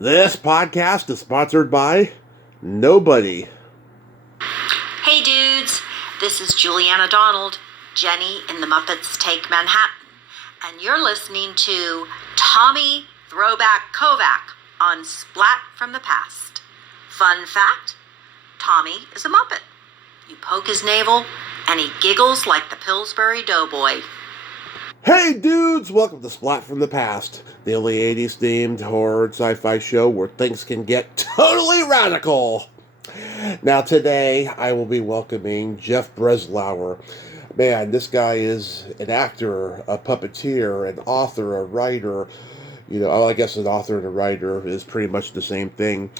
This podcast is sponsored by nobody. Hey dudes, this is Juliana Donald, Jenny in the Muppets Take Manhattan, and you're listening to Tommy Throwback Kovac on Splat from the Past. Fun fact, Tommy is a Muppet. You poke his navel and he giggles like the Pillsbury Doughboy. Hey dudes, welcome to Splat from the Past, the only 80s themed horror sci-fi show where things can get totally radical. Now today I will be welcoming Jeff Breslauer. Man, this guy is an actor, a puppeteer, an author, a writer. I guess an author and a writer is pretty much the same thing.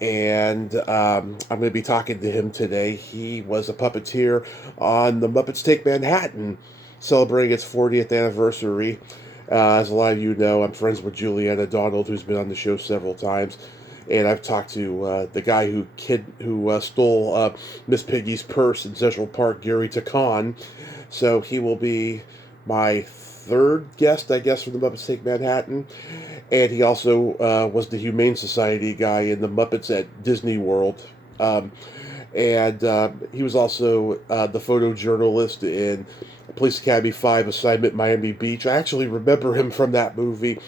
And I'm going to be talking to him today. He was a puppeteer on the Muppets Take Manhattan, celebrating its 40th anniversary. As a lot of you know, I'm friends with Juliana Donald, who's been on the show several times. And I've talked to the guy who stole Miss Piggy's purse in Central Park, Gary Takan. So he will be my third guest, I guess, from the Muppets Take Manhattan. And he also was the Humane Society guy in the Muppets at Disney World. And he was also the photojournalist in Police Academy 5 Assignment Miami Beach. I actually remember him from that movie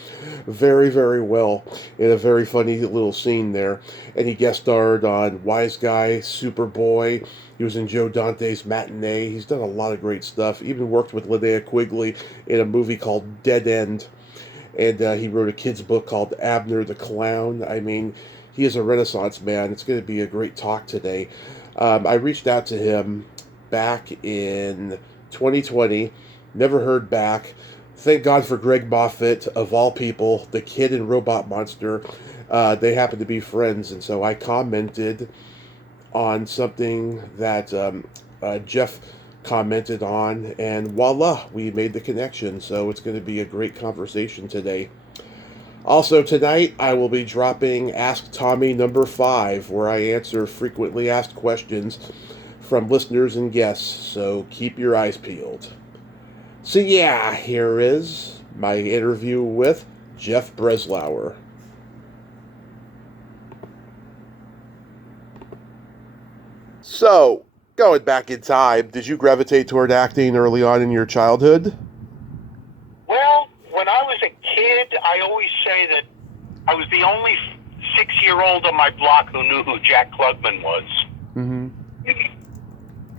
very, very well, in a very funny little scene there. And he guest starred on Wise Guy, Superboy. He was in Joe Dante's Matinee. He's done a lot of great stuff. Even worked with Linnea Quigley in a movie called Dead End. And he wrote a kid's book called Abner the Clown. I mean, he is a Renaissance man. It's going to be a great talk today. I reached out to him back in 2020, never heard back. Thank God for Greg Moffat, of all people, the kid and Robot Monster. They happen to be friends, and so I commented on something that Jeff commented on, and voila, we made the connection. So it's going to be a great conversation today. Also tonight, I will be dropping Ask Tommy number 5, where I answer frequently asked questions from listeners and guests, so keep your eyes peeled. So yeah, here is my interview with Jeff Breslauer. So, going back in time, did you gravitate toward acting early on in your childhood? Well, when I was a kid, I always say that I was the only 6-year-old on my block who knew who Jack Klugman was. Mm-hmm.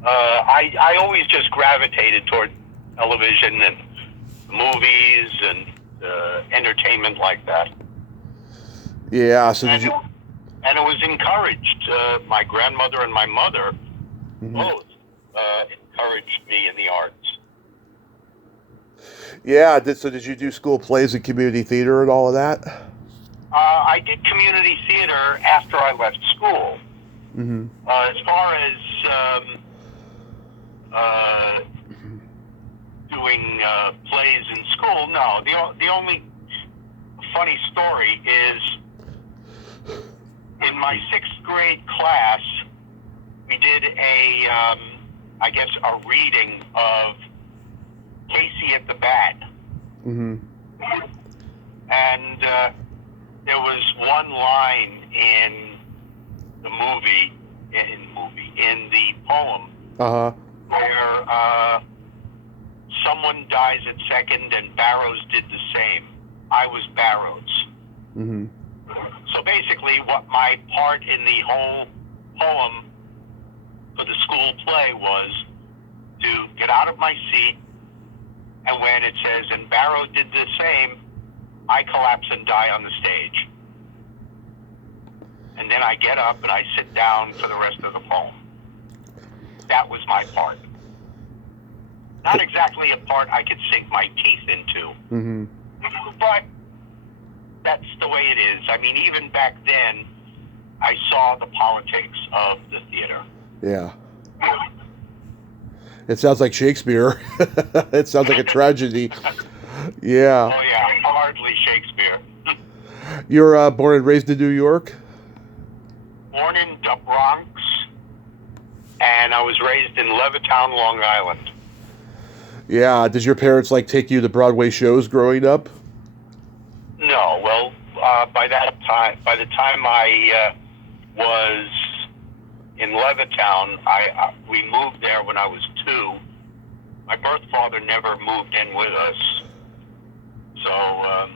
I always just gravitated toward television and movies and entertainment like that. Yeah, so and it was encouraged. My grandmother and my mother both encouraged me in the arts. Yeah, so did you do school plays and community theater and all of that? I did community theater after I left school. Mm-hmm. As far as doing plays in school, no. The only funny story is in my 6th grade class, we did a reading of Casey at the Bat. Mm-hmm. And there was one line in the movie, in the poem, where someone dies at second and Barrows did the same. I was Barrows. Mm-hmm. So basically what my part in the whole poem for the school play was to get out of my seat, and when it says, and Barrow did the same, I collapse and die on the stage. And then I get up and I sit down for the rest of the poem. That was my part. Not exactly a part I could sink my teeth into. Mm-hmm. But that's the way it is. I mean, even back then, I saw the politics of the theater. Yeah. It sounds like Shakespeare. It sounds like a tragedy. Yeah. Oh, yeah. Hardly Shakespeare. You're born and raised in New York? Born in the Bronx, and I was raised in Levittown, Long Island. Yeah. Did your parents take you to Broadway shows growing up? No. Well, by the time I was in Levittown, we moved there when I was 2. My birth father never moved in with us, so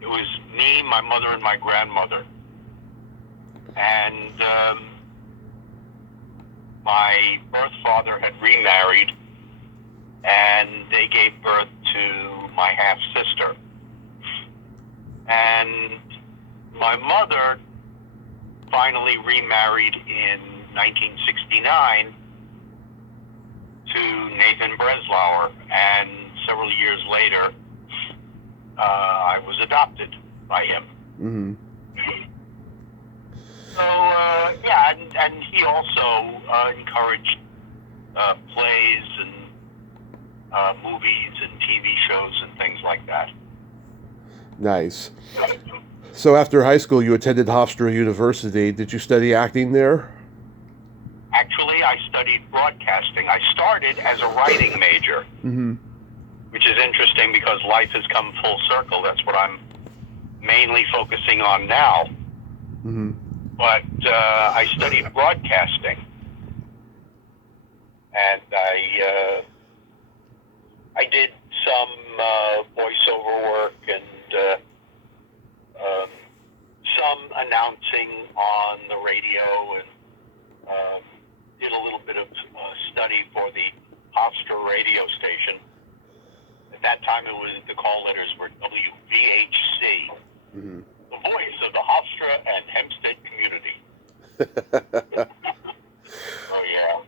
it was me, my mother, and my grandmother. And my birth father had remarried, and they gave birth to my half-sister. And my mother finally remarried in 1969 to Nathan Breslauer, and several years later, I was adopted by him. Mm-hmm. So, yeah, and he also encouraged plays and movies and TV shows and things like that. Nice. So after high school, you attended Hofstra University. Did you study acting there? Actually, I studied broadcasting. I started as a writing major, Mm-hmm. which is interesting because life has come full circle. That's what I'm mainly focusing on now. Mm-hmm. But I studied broadcasting, and I did some voiceover work and some announcing on the radio, and did a little bit of study for the Hofstra radio station. At that time, the call letters were WVHC, Mm-hmm. the voice of the Hofstra and Hempstead community. Oh, yeah.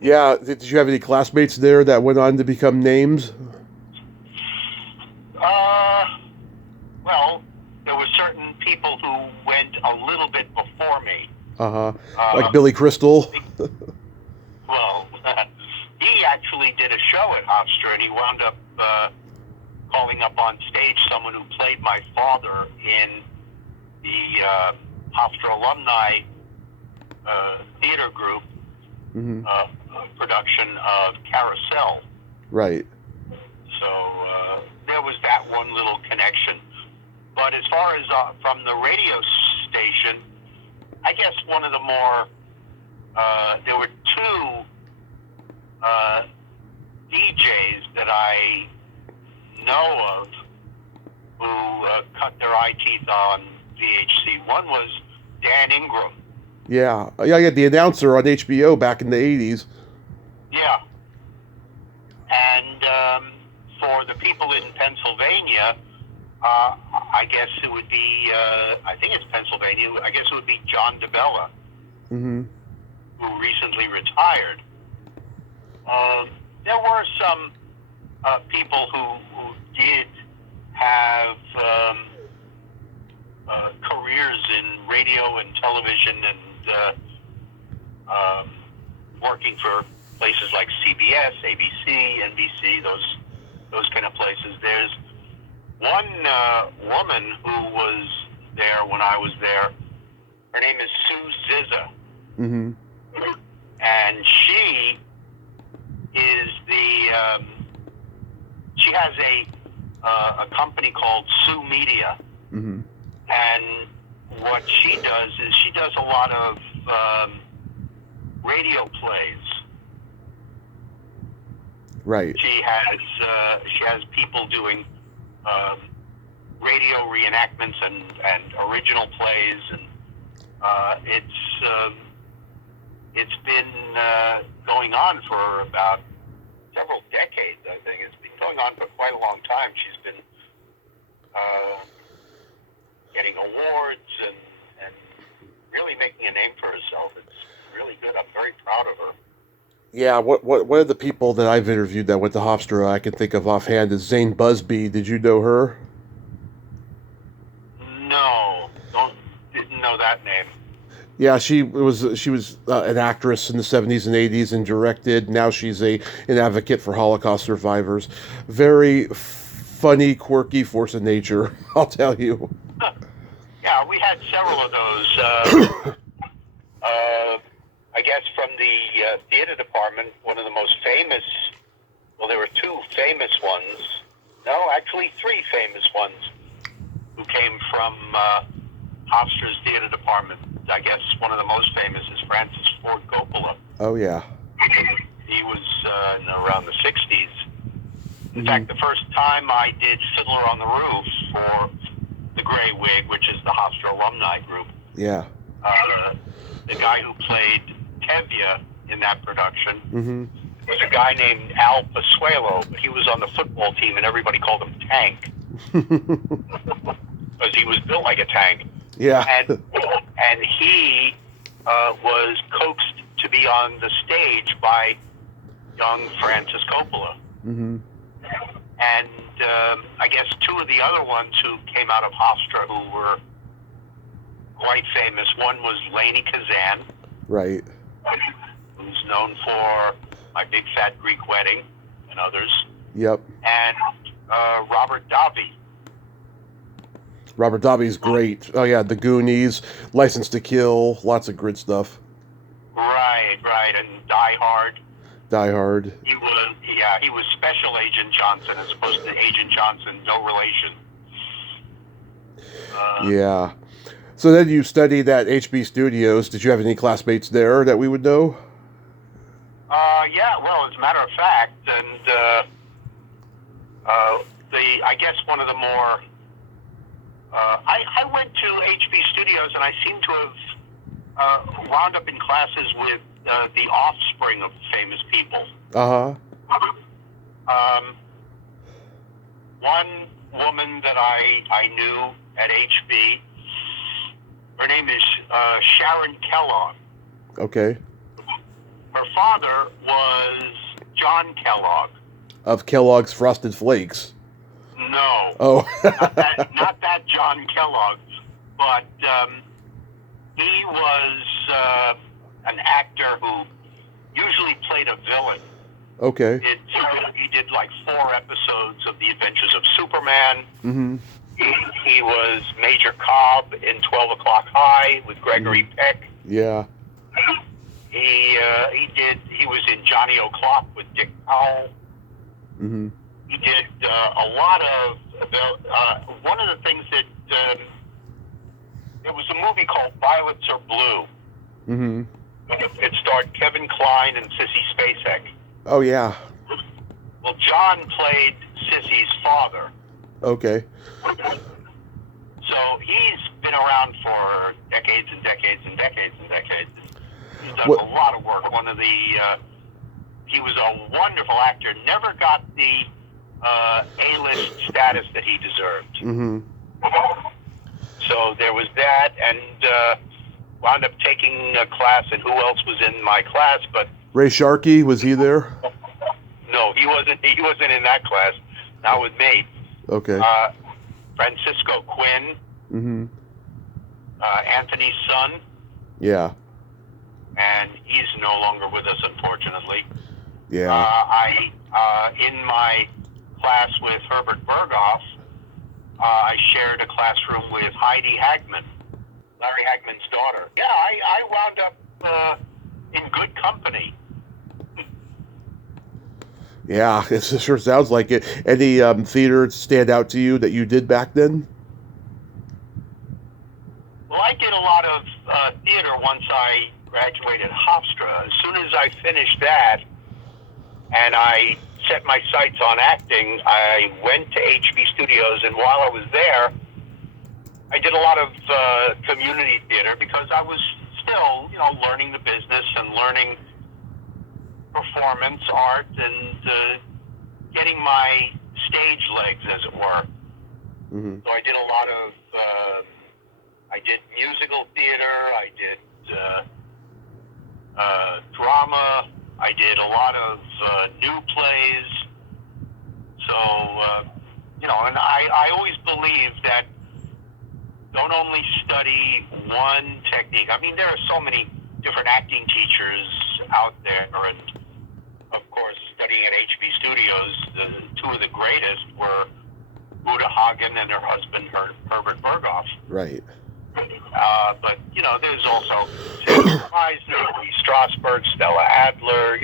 Yeah. Did you have any classmates there that went on to become names? Well, there were certain people who went a little bit before me. Uh-huh. Like Billy Crystal? Well, he actually did a show at Hofstra, and he wound up calling up on stage someone who played my father in the Hofstra alumni theater group Mm-hmm. production of Carousel. Right. So there was that one little connection. But as far as from the radio station, I guess one of the more, there were 2 DJs that I know of who cut their eye teeth on VHC. One was Dan Ingram. Yeah. Yeah, the announcer on HBO back in the 80s. Yeah. And for the people in Pennsylvania, I guess it would be, I think it's Pennsylvania, I guess it would be John DeBella, Mm-hmm. who recently retired. There were some people who did have careers in radio and television and working for places like CBS, ABC, NBC, those kind of places. There's one woman who was there when I was there. Her name is Sue Zizza. Mm-hmm. And she is she has a company called Sue Media. Mm-hmm. And what she does is she does a lot of radio plays. Right. She has people doing radio reenactments and original plays, and it's been going on for about several decades. I think it's been going on for quite a long time. She's been getting awards and really making a name for herself. It's really good. I'm very proud of her. Yeah, one of the people that I've interviewed that went to Hofstra I can think of offhand is Zane Busby. Did you know her? No, didn't know that name. Yeah, she was an actress in the 70s and 80s and directed. Now she's an advocate for Holocaust survivors. Very funny, quirky force of nature, I'll tell you. Yeah, we had several of those. I guess from the theater department, one of the most famous, well, there were 2 famous ones. No, actually 3 famous ones. who came from Hofstra's theater department. I guess one of the most famous is Francis Ford Coppola. Oh, yeah. He was around the 60s. In fact, the first time I did Fiddler on the Roof for the Grey Wig, which is the Hofstra alumni group, Yeah. the guy who played Tevye in that production Mm-hmm. was a guy named Al Pasuelo, but he was on the football team and everybody called him Tank because he was built like a tank. Yeah. And he was coaxed to be on the stage by young Francis Coppola. Mm-hmm. And I guess two of the other ones who came out of Hofstra who were quite famous, one was Lainie Kazan, Right. who's known for My Big Fat Greek Wedding and others, Yep. and Robert Davi. Robert Davi's great. Oh, yeah, The Goonies, License to Kill, lots of good stuff. Right, and Die Hard. Die Hard. He was Special Agent Johnson as opposed to Agent Johnson, no relation. Yeah. So then you studied at HB Studios. Did you have any classmates there that we would know? Yeah, well, as a matter of fact, and I guess one of the more, I went to HB Studios and I seem to have wound up in classes with the offspring of famous people. Uh-huh. One woman that I knew at HB, her name is Sharon Kellogg. Okay. Her father was John Kellogg. Of Kellogg's Frosted Flakes. No. Oh. not that John Kellogg, but he was an actor who usually played a villain. Okay. He did like 4 episodes of The Adventures of Superman. Mm-hmm. He was Major Cobb in 12 O'Clock High with Gregory Peck. Yeah. He was in Johnny O'Clock with Dick Powell. Mm-hmm. He did a lot of one of the things that there was a movie called Violets Are Blue. Mm-hmm. It starred Kevin Kline and Sissy Spacek. Oh, yeah. Well, John played Sissy's father. Okay. So he's been around for decades and decades and decades and decades. He's done a lot of work. He was a wonderful actor. Never got the A-list status that he deserved. Mm-hmm. So there was that, and wound up taking a class. And who else was in my class? But Ray Sharkey, was he there? no, he wasn't. He wasn't in that class. Not with me. Okay. Francisco Quinn. Mm-hmm. Anthony's son. Yeah. And he's no longer with us, unfortunately. Yeah. In my class with Herbert Berghoff, I shared a classroom with Heidi Hagman, Larry Hagman's daughter. Yeah, I wound up in good company. Yeah, it sure sounds like it. Any theater stand out to you that you did back then? Well, I did a lot of theater once I graduated Hofstra. As soon as I finished that, and I set my sights on acting, I went to HB Studios, and while I was there, I did a lot of community theater because I was still, learning the business and learning performance art and getting my stage legs, as it were. Mm-hmm. So I did a lot of, I did musical theater, I did drama, I did a lot of new plays. So, and I always believe that don't only study one technique. I mean, there are so many different acting teachers out there, and of course, studying at HB Studios, two of the greatest were Uta Hagen and her husband, Herbert Berghoff. Right. But, there's also Sanford Meisner, Lee Strasberg, Stella Adler,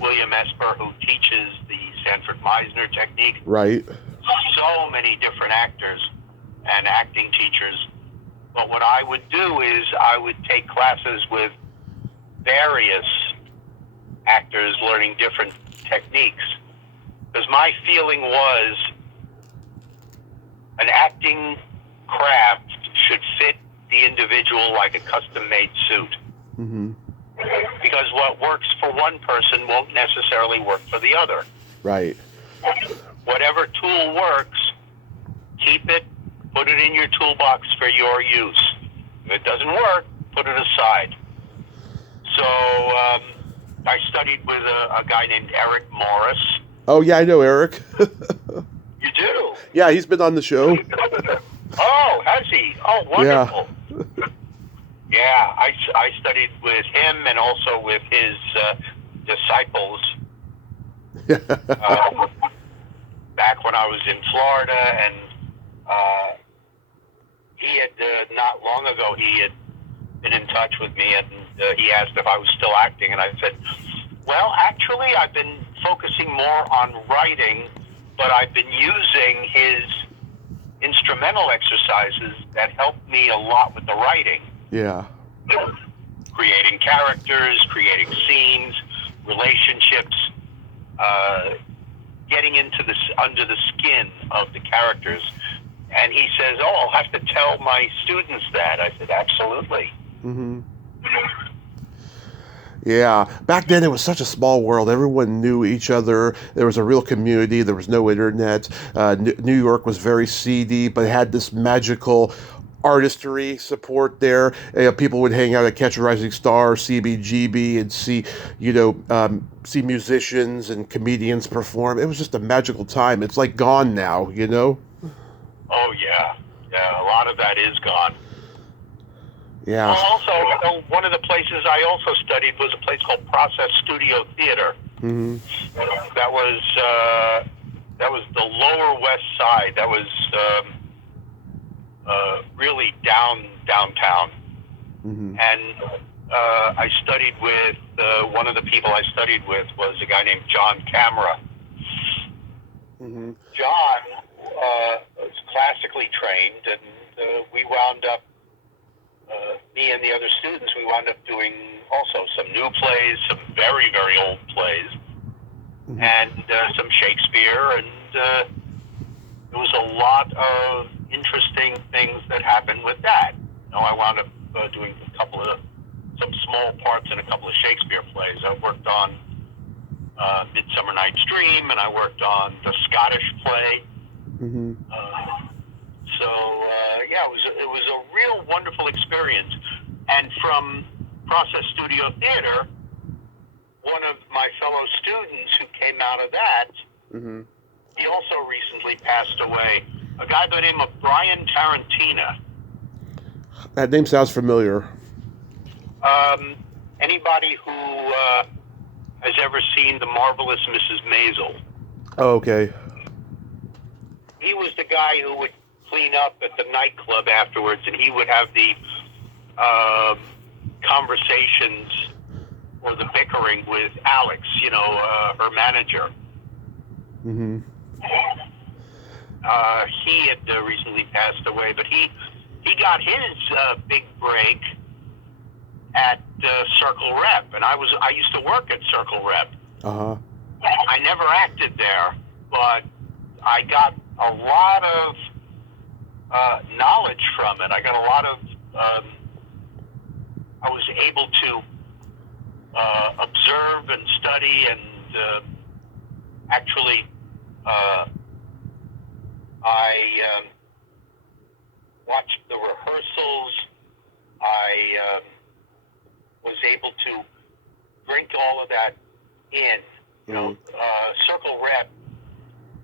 William Esper, who teaches the Sanford Meisner technique. Right. so many different actors and acting teachers. But what I would do is I would take classes with various actors learning different techniques. Because my feeling was an acting craft should fit the individual like a custom-made suit. Mm-hmm. Because what works for one person won't necessarily work for the other. Right. Whatever tool works, keep it, put it in your toolbox for your use. If it doesn't work, put it aside. So I studied with a guy named Eric Morris. Oh, yeah, I know Eric. You do? Yeah, he's been on the show. Oh, has he? Oh, wonderful. Yeah, I studied with him and also with his disciples back when I was in Florida, and he had not long ago he had been in touch with me, and he asked if I was still acting, and I said, well, actually, I've been focusing more on writing, but I've been using his instrumental exercises that helped me a lot with the writing. Yeah. Creating characters, creating scenes, relationships, getting into this under the skin of the characters. And he says, oh, I'll have to tell my students that. I said, absolutely. Mm-hmm. Yeah, back then it was such a small world. Everyone knew each other. There was a real community. There was no internet. New York was very seedy, but had this magical artistry support there. People would hang out at Catch a Rising Star, CBGB, and see musicians and comedians perform. It was just a magical time. It's like gone now, you know? Oh, yeah. Yeah, a lot of that is gone. Yeah. Well, also, one of the places I also studied was a place called Process Studio Theater. Mm-hmm. That was the Lower West Side. That was really downtown. Mm-hmm. And I studied with one of the people I studied with was a guy named John Camera. Mm-hmm. John was classically trained, and we wound up. Me and the other students, we wound up doing also some new plays, some very, very old plays, Mm-hmm. and some Shakespeare, and there was a lot of interesting things that happened with that. I wound up doing some small parts in a couple of Shakespeare plays. I worked on Midsummer Night's Dream, and I worked on the Scottish play. Mm-hmm. It was a real wonderful experience. And from Process Studio Theater, one of my fellow students who came out of that, Mm-hmm. he also recently passed away. A guy by the name of Brian Tarantina. That name sounds familiar. Anybody who has ever seen The Marvelous Mrs. Maisel? Oh, okay. He was the guy who would clean up at the nightclub afterwards, and he would have the conversations or the bickering with Alex, her manager. Mm-hmm. He had recently passed away, but he got his big break at Circle Rep, and I used to work at Circle Rep. Uh-huh. I never acted there, but I got a lot of knowledge from it. I got a lot of. I was able to observe and study, and actually, I watched the rehearsals. I was able to drink all of that in. Circle Rep.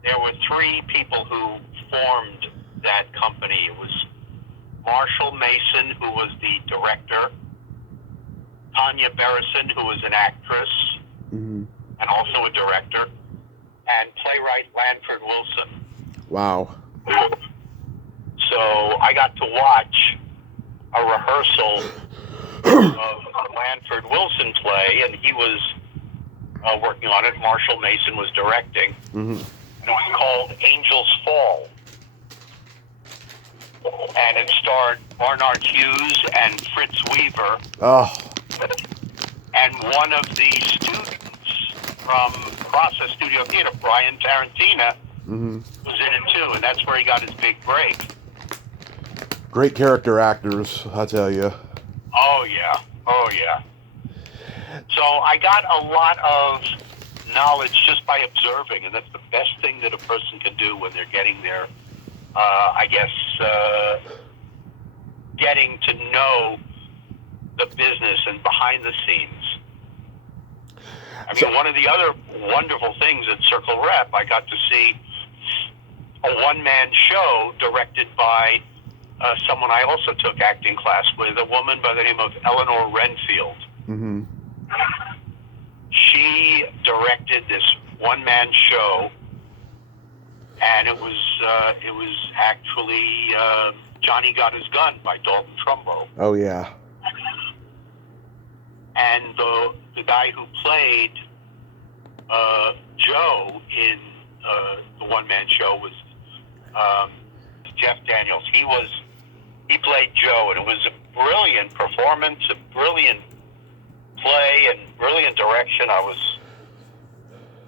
There were 3 people who formed that company. It was Marshall Mason, who was the director, Tanya Berrison, who was an actress, Mm-hmm. and also a director, and playwright Lanford Wilson. Wow. So I got to watch a rehearsal of a Lanford Wilson play, and he was working on it. Marshall Mason was directing. Mm-hmm. and it was called Angels Fall. And it starred Barnard Hughes and Fritz Weaver. Oh. And one of the students from Process Studio Theater, Brian Tarantina, was in it too, and that's where he got his big break. Great character actors, I tell you. Oh yeah. So I got a lot of knowledge just by observing, and that's the best thing that a person can do when they're getting their, getting to know the business and behind the scenes. I mean, one of the other wonderful things at Circle Rep, I got to see a one-man show directed by someone I also took acting class with, a woman by the name of Eleanor Renfield. Mm-hmm. She directed this one-man show, and it was actually Johnny Got His Gun by Dalton Trumbo. Oh, yeah. And the guy who played Joe in the one-man show was Jeff Daniels. He played Joe, and it was a brilliant performance, a brilliant play, and brilliant direction.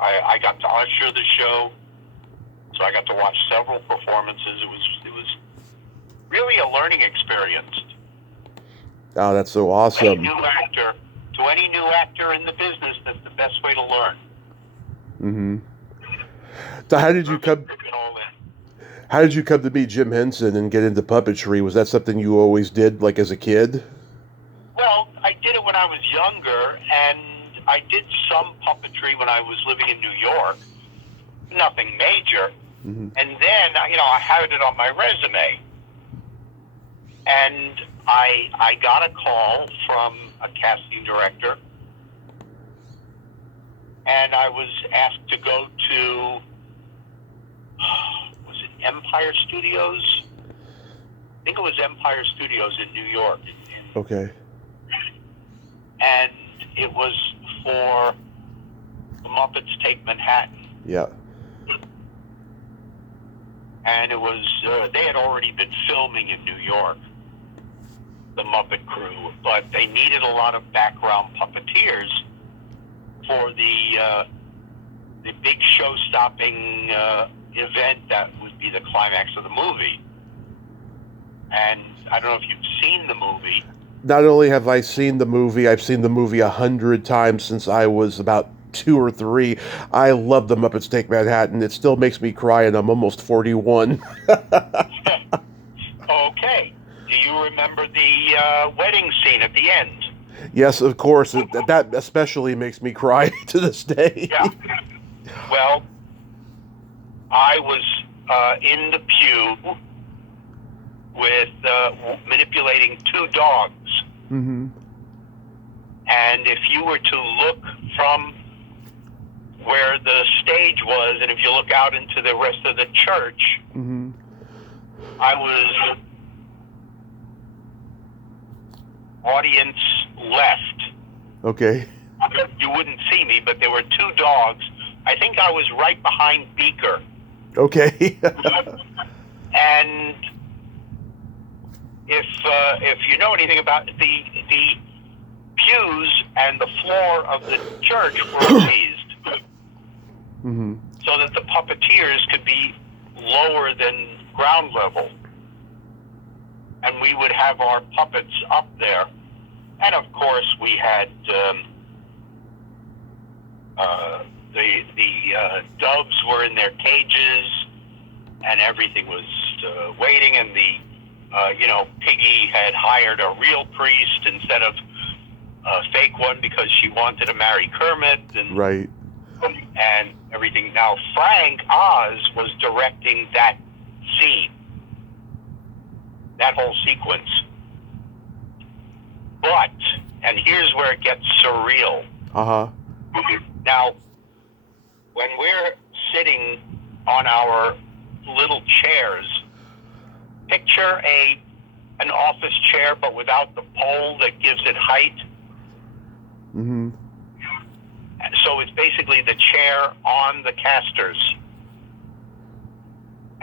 I got to usher the show, so I got to watch several performances. It was really a learning experience. Oh, that's so awesome. To any new actor in the business, that's the best way to learn. Mm-hmm. So how did you come to meet Jim Henson and get into puppetry? Was that something you always did, like as a kid? Well, I did it when I was younger, and I did some puppetry when I was living in New York. Nothing major. Mm-hmm. And then, I had it on my resume. And I got a call from a casting director, and I was asked to go to, was it Empire Studios? I think it was Empire Studios in New York. Okay. And it was for the Muppets Take Manhattan. Yeah. And it was, they had already been filming in New York, the Muppet crew, but they needed a lot of background puppeteers for the big show-stopping event that would be the climax of the movie. And I don't know if you've seen the movie. Not only have I seen the movie, I've seen the movie 100 times since I was about 2 or 3. I love the Muppets Take Manhattan. It still makes me cry, and I'm almost 41. Okay. Do you remember the wedding scene at the end? Yes, of course. That especially makes me cry to this day. Yeah. Well, I was in the pew with manipulating 2 dogs. Mm-hmm. And if you were to look from where the stage was, and if you look out into the rest of the church, mm-hmm. I was audience left. Okay. You wouldn't see me, but there were 2 dogs. I think I was right behind Beaker. Okay. And if you know anything about the pews and the floor of the church were raised, mm-hmm. so that the puppeteers could be lower than ground level, and we would have our puppets up there. And of course, we had the doves were in their cages, and everything was waiting. And Piggy had hired a real priest instead of a fake one because she wanted to marry Kermit, and Right. And everything. Now Frank Oz was directing that scene, that whole sequence. But, and here's where it gets surreal. Uh-huh. Now, when we're sitting on our little chairs, picture an office chair, but without the pole that gives it height. Mm-hmm. So it's basically the chair on the casters.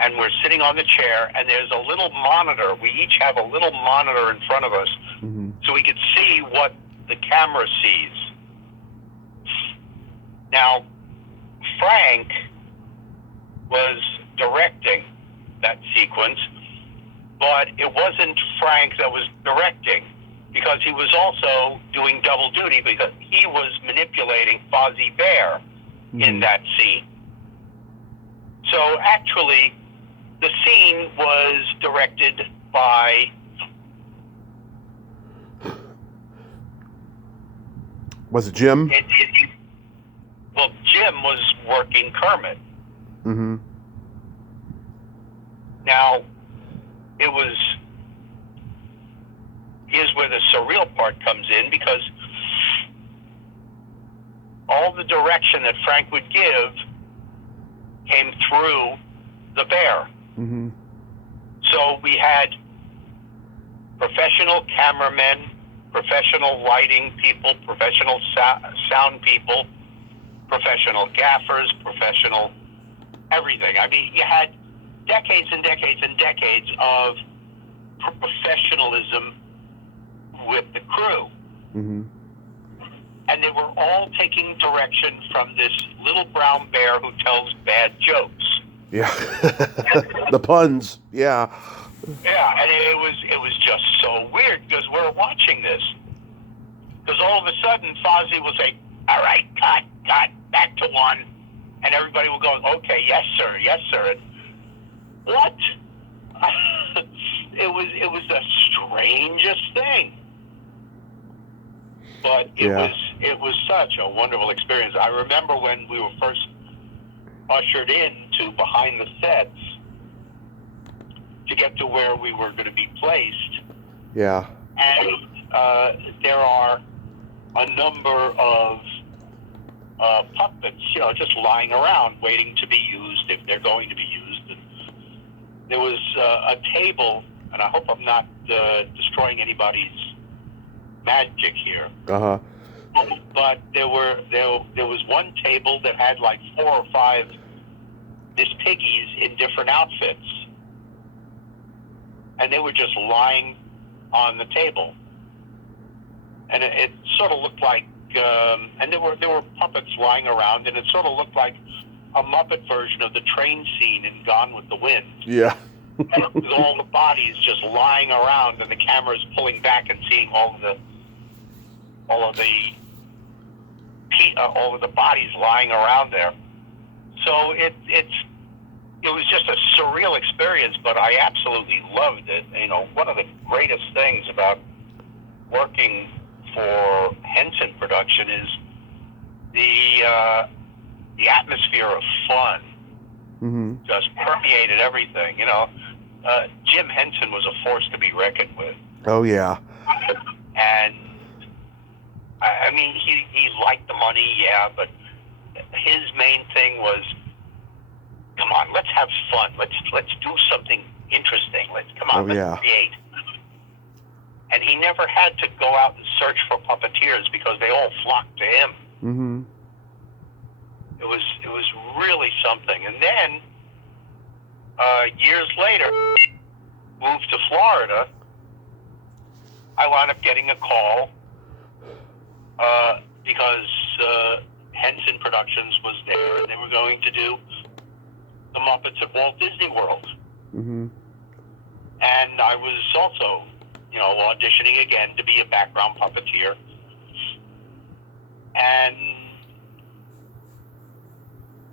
and we're sitting on the chair, and there's a little monitor. We each have a little monitor in front of us, so we could see what the camera sees. Now, Frank was directing that sequence, but it wasn't Frank that was directing, because he was also doing double duty, because he was manipulating Fozzie Bear in that scene. So actually, the scene was directed by Was it Jim? Well, Jim was working Kermit. Now, here's where the surreal part comes in, because all the direction that Frank would give came through the bear. So we had professional cameramen, professional lighting people, professional sound people, professional gaffers, professional everything. I mean, you had decades and decades and decades of professionalism with the crew. And they were all taking direction from this little brown bear who tells bad jokes. Yeah. The puns. Yeah. Yeah, and it was just so weird, because we're watching this. Because all of a sudden, Fozzie will say, "All right, cut, back to one." And everybody will go, "Okay, yes, sir, yes, sir." And what? It was the strangest thing. But it was such a wonderful experience. I remember when we were first ushered in to behind the sets to get to where we were going to be placed. Yeah. And there are a number of puppets, just lying around waiting to be used if they're going to be used. And there was a table, and I hope I'm not destroying anybody's magic here. But there was one table that had like 4 or 5 Miss Piggies in different outfits, and they were just lying on the table, and it sort of looked like, and there were puppets lying around, and it sort of looked like a Muppet version of the train scene in Gone with the Wind. Yeah. With all the bodies just lying around, and the camera's pulling back and seeing all of the bodies lying around there. So it was just a surreal experience, but I absolutely loved it. One of the greatest things about working for Henson Production is the atmosphere of fun. Just permeated everything. Jim Henson was a force to be reckoned with. Oh yeah. And I mean, he liked the money, yeah, but his main thing was, come on, let's have fun. Let's do something interesting. Let's create. And he never had to go out and search for puppeteers, because they all flocked to him. It was really something. And then years later, moved to Florida. I wound up getting a call because Henson Productions was there, and they were going to do the Muppets at Walt Disney World. And I was also, auditioning again to be a background puppeteer. And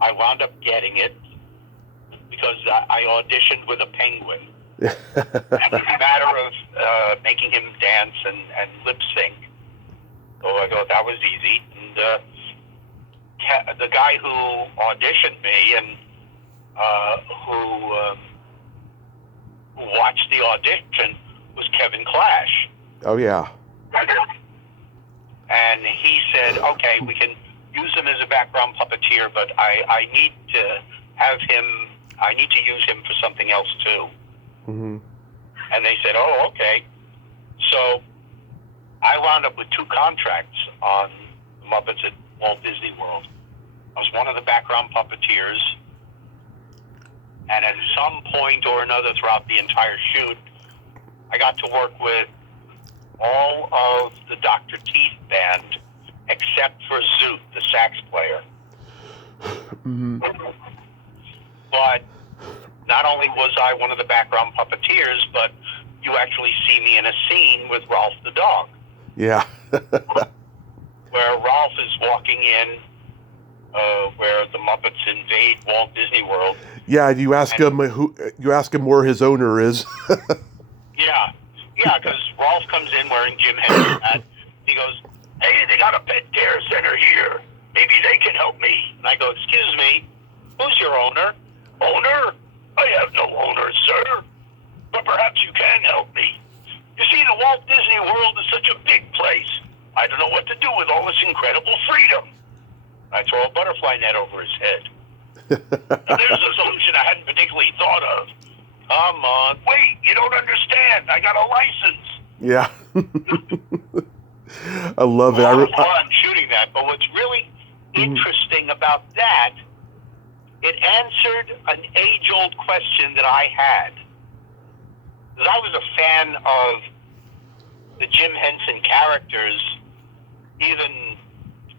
I wound up getting it because I auditioned with a penguin. And it's a matter of making him dance and lip sync. So I thought that was easy. And the guy who auditioned me and who watched the audition was Kevin Clash. Oh yeah. And he said, okay, we can use him as a background puppeteer, but I need to have him, I need to use him for something else too. And they said, oh, okay. So I wound up with 2 contracts on the Muppets at Walt Disney World. I was one of the background puppeteers, And at some point or another throughout the entire shoot, I got to work with all of the Dr. Teeth band except for Zoot, the sax player. Mm-hmm. But not only was I one of the background puppeteers, but you actually see me in a scene with Ralph the dog. Yeah. Where Ralph is walking in, where the Muppets invade Walt Disney World. Yeah, you ask him where his owner is. Yeah, because Ralph comes in wearing Jim Henson hat. He goes, "Hey, they got a pet care center here. Maybe they can help me." And I go, "Excuse me, who's your owner?" "Owner? I have no owner, sir. But perhaps you can help me. You see, the Walt Disney World is such a big place. I don't know what to do with all this incredible freedom." I throw a butterfly net over his head. "Now, there's a solution I hadn't particularly thought of. Come on. Wait, you don't understand. I got a license." Yeah. I love it. A lot of fun shooting that, but what's really interesting about that, it answered an age-old question that I had. Because I was a fan of the Jim Henson characters, even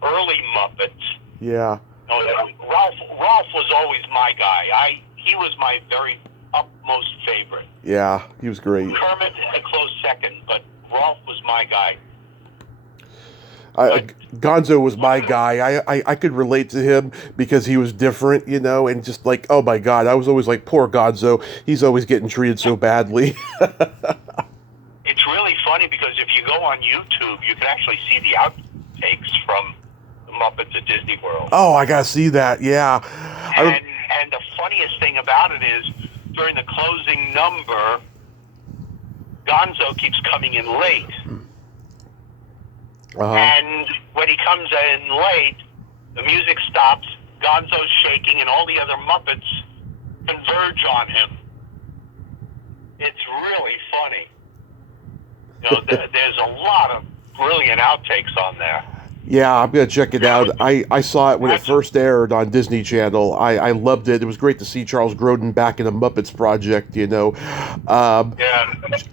early Muppets. Yeah. Ralph was always my guy. He was my very utmost favorite. Yeah, he was great. Kermit a close second, but Ralph was my guy. Gonzo was my guy. I could relate to him because he was different, and just like, oh my God, I was always like, poor Gonzo. He's always getting treated so badly. It's really funny because if you go on YouTube, you can actually see the outtakes from the Muppets at Disney World. Oh, I gotta see that. Yeah. And the funniest thing about it is, during the closing number, Gonzo keeps coming in late. Uh-huh. And when he comes in late, the music stops, Gonzo's shaking, and all the other Muppets converge on him. It's really funny. There's a lot of brilliant outtakes on there. Yeah, I'm going to check it out. I saw it when it first aired on Disney Channel. I loved it. It was great to see Charles Grodin back in a Muppets project, Yeah.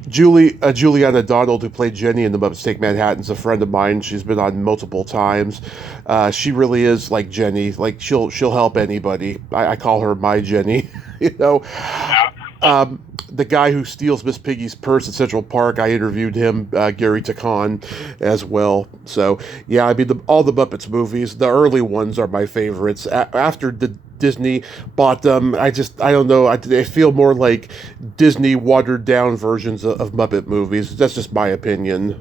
Juliana Donald, who played Jenny in the Muppets Take Manhattan, is a friend of mine. She's been on multiple times. She really is like Jenny. Like, she'll help anybody. I call her my Jenny, The guy who steals Miss Piggy's purse at Central Park, I interviewed him, Gary Takan, as well. So, yeah, I mean, all the Muppets movies, the early ones are my favorites. After Disney bought them, I don't know, I feel more like Disney watered-down versions of Muppet movies. That's just my opinion.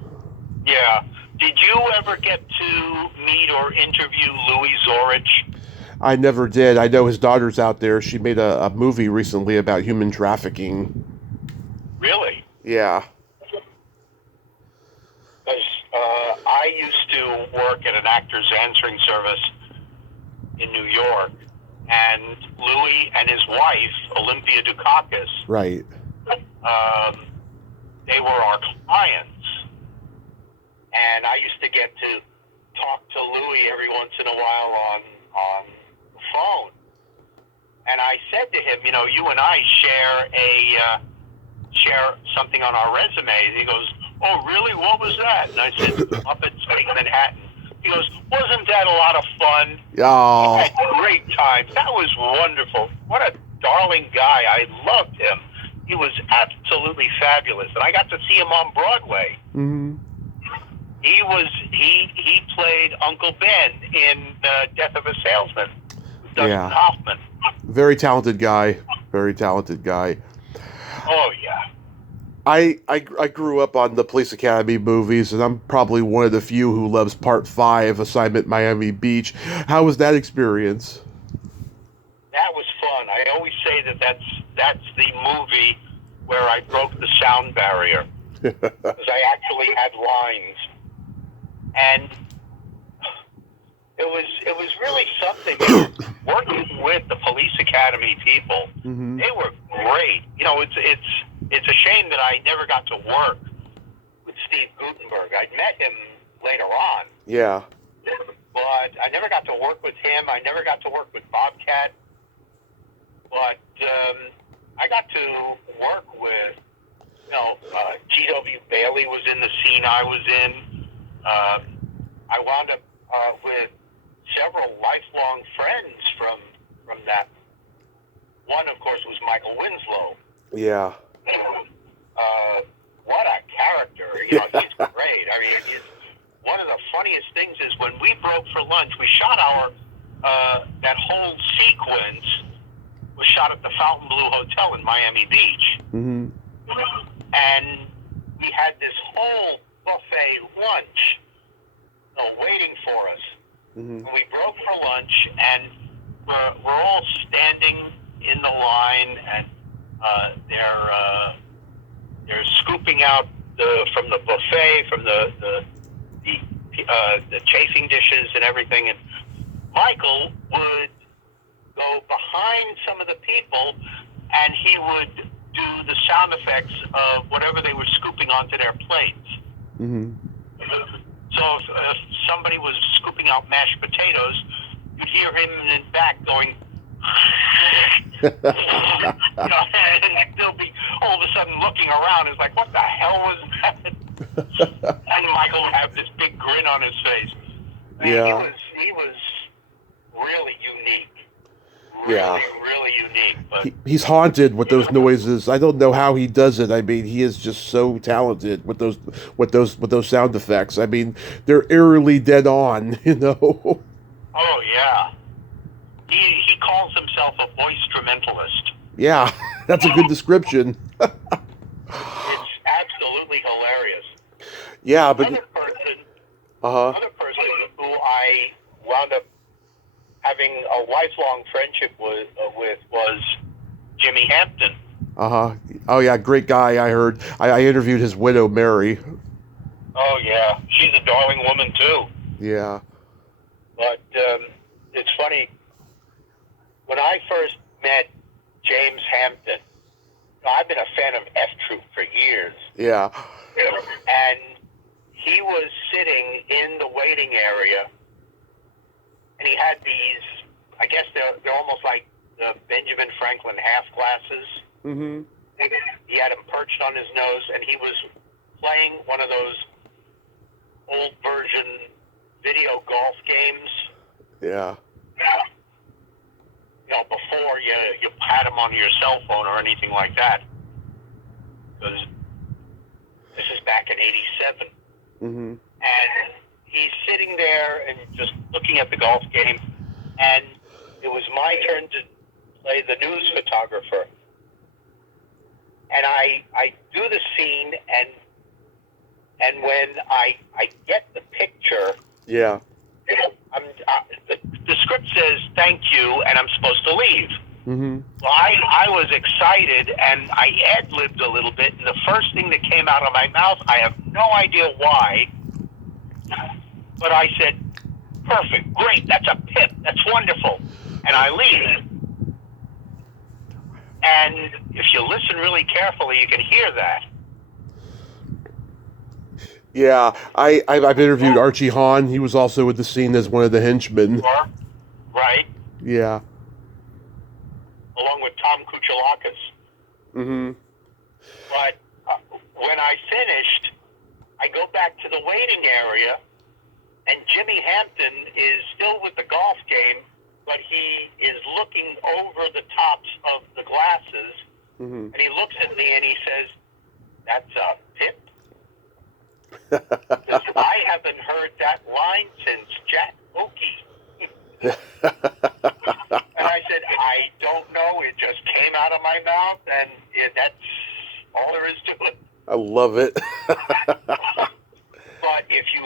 Yeah. Did you ever get to meet or interview Louis Zorich? I never did. I know his daughter's out there. She made a movie recently about human trafficking. Really? Yeah. Because I used to work at an actor's answering service in New York, and Louis and his wife, Olympia Dukakis, Right. They were our clients. And I used to get to talk to Louis every once in a while on the phone. And I said to him, you and I share something on our resume. And he goes, "Oh, really? What was that?" And I said, "Muppets Take Manhattan." He goes, "Wasn't that a lot of fun?" Oh. I had great times. That was wonderful. What a darling guy. I loved him. He was absolutely fabulous. And I got to see him on Broadway. Mm-hmm. He played Uncle Ben in Death of a Salesman. Dustin Hoffman. Very talented guy. Very talented guy. Oh, yeah. I grew up on the Police Academy movies, and I'm probably one of the few who loves Part 5, Assignment Miami Beach. How was that experience? That was fun. I always say that's the movie where I broke the sound barrier. Because I actually had lines. And it was really something. Working with the Police Academy people, Mm-hmm. They were great. It's a shame that I never got to work with Steve Guttenberg. I'd met him later on. Yeah. But I never got to work with him. I never got to work with Bobcat. But I got to work with, G.W. Bailey was in the scene I was in. I wound up with several lifelong friends from that. One, of course, was Michael Winslow. Yeah. What a character! He's great. I mean, one of the funniest things is when we broke for lunch, we shot our that whole sequence was shot at the Fontainebleau Hotel in Miami Beach, Mm-hmm. and we had this whole buffet lunch, waiting for us. Mm-hmm. And we broke for lunch, and we're all standing in the line, and they're scooping out from the buffet, from the chafing dishes and everything. And Michael would go behind some of the people, and he would do the sound effects of whatever they were scooping onto their plates. Mm-hmm. So if somebody was scooping out mashed potatoes, you'd hear him in the back going, and they'll be all of a sudden looking around. It's like, what the hell was that? And Michael would have this big grin on his face. Man, Yeah. he was really unique. Yeah. Really unique. But He's haunted with those noises. I don't know how he does it. I mean, he is just so talented with those sound effects. I mean, they're eerily dead on, Oh yeah. He calls himself a voice-instrumentalist. Yeah, that's a good description. It's absolutely hilarious. Yeah, but Another person uh-huh. who I wound up having a lifelong friendship with was Jimmy Hampton. Uh-huh. Oh yeah, great guy. I heard. I interviewed his widow, Mary. Oh yeah, she's a darling woman too. Yeah. But it's funny, when I first met James Hampton, I've been a fan of F Troop for years. Yeah. And he was sitting in the waiting area, and he had these, I guess they're almost like the Benjamin Franklin half glasses. Mm-hmm. He had him perched on his nose, and he was playing one of those old version video golf games. Yeah. Before you had him on your cell phone or anything like that. Because this is back in '87. Mm-hmm. And he's sitting there and just looking at the golf game, and it was my turn to play the news photographer. And I do the scene, and when I get the picture, Yeah. The script says thank you, and I'm supposed to leave. Mm-hmm. Well, I was excited, and I ad-libbed a little bit, and the first thing that came out of my mouth, I have no idea why, but I said, perfect, great, that's a pip, that's wonderful, and I leave. And if you listen really carefully, you can hear that. Yeah, I've interviewed Archie Hahn. He was also with the scene as one of the henchmen. Right? Yeah. Along with Tom Kuchalakis. Mm-hmm. But when I finished, I go back to the waiting area, and Jimmy Hampton is still with the golf game, but he is looking over the tops of the glasses, Mm-hmm. and he looks at me and he says, "That's a pip." Because I haven't heard that line since Jack Oakey. And I said, I don't know. It just came out of my mouth, and that's all there is to it. I love it. But if you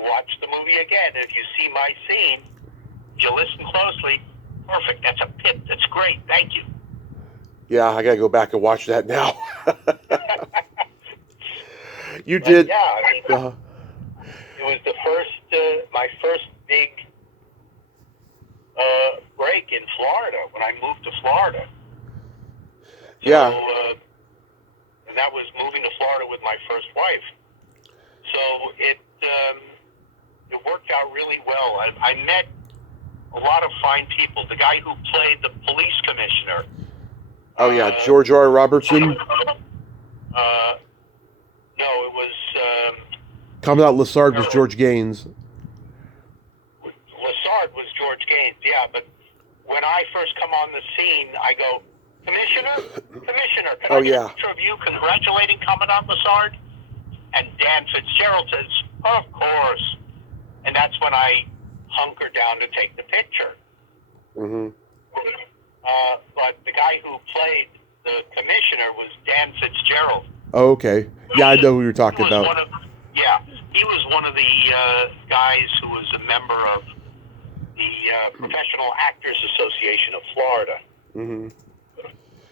watch the movie again, if you see my scene, if you listen closely, perfect. That's a pip. That's great. Thank you. Yeah, I gotta go back and watch that now. You did. Yeah, I mean, it was the my first big break in Florida when I moved to Florida. So, Yeah. And that was moving to Florida with my first wife. So it worked out really well. I met a lot of fine people. The guy who played the police commissioner. Oh, yeah, George R. Robertson. No, it was... Commandant Lassard was George Gaines. Lassard was George Gaines, yeah, but when I first come on the scene, I go, Commissioner, can I get a picture of you congratulating Commandant Lassard? And Dan Fitzgerald says, of course. And that's when I hunker down to take the picture. Mm-hmm. But the guy who played the commissioner was Dan Fitzgerald. Oh, okay. Yeah, I know who you're talking about. He was one of the guys who was a member of the Professional Actors Association of Florida. Mm-hmm.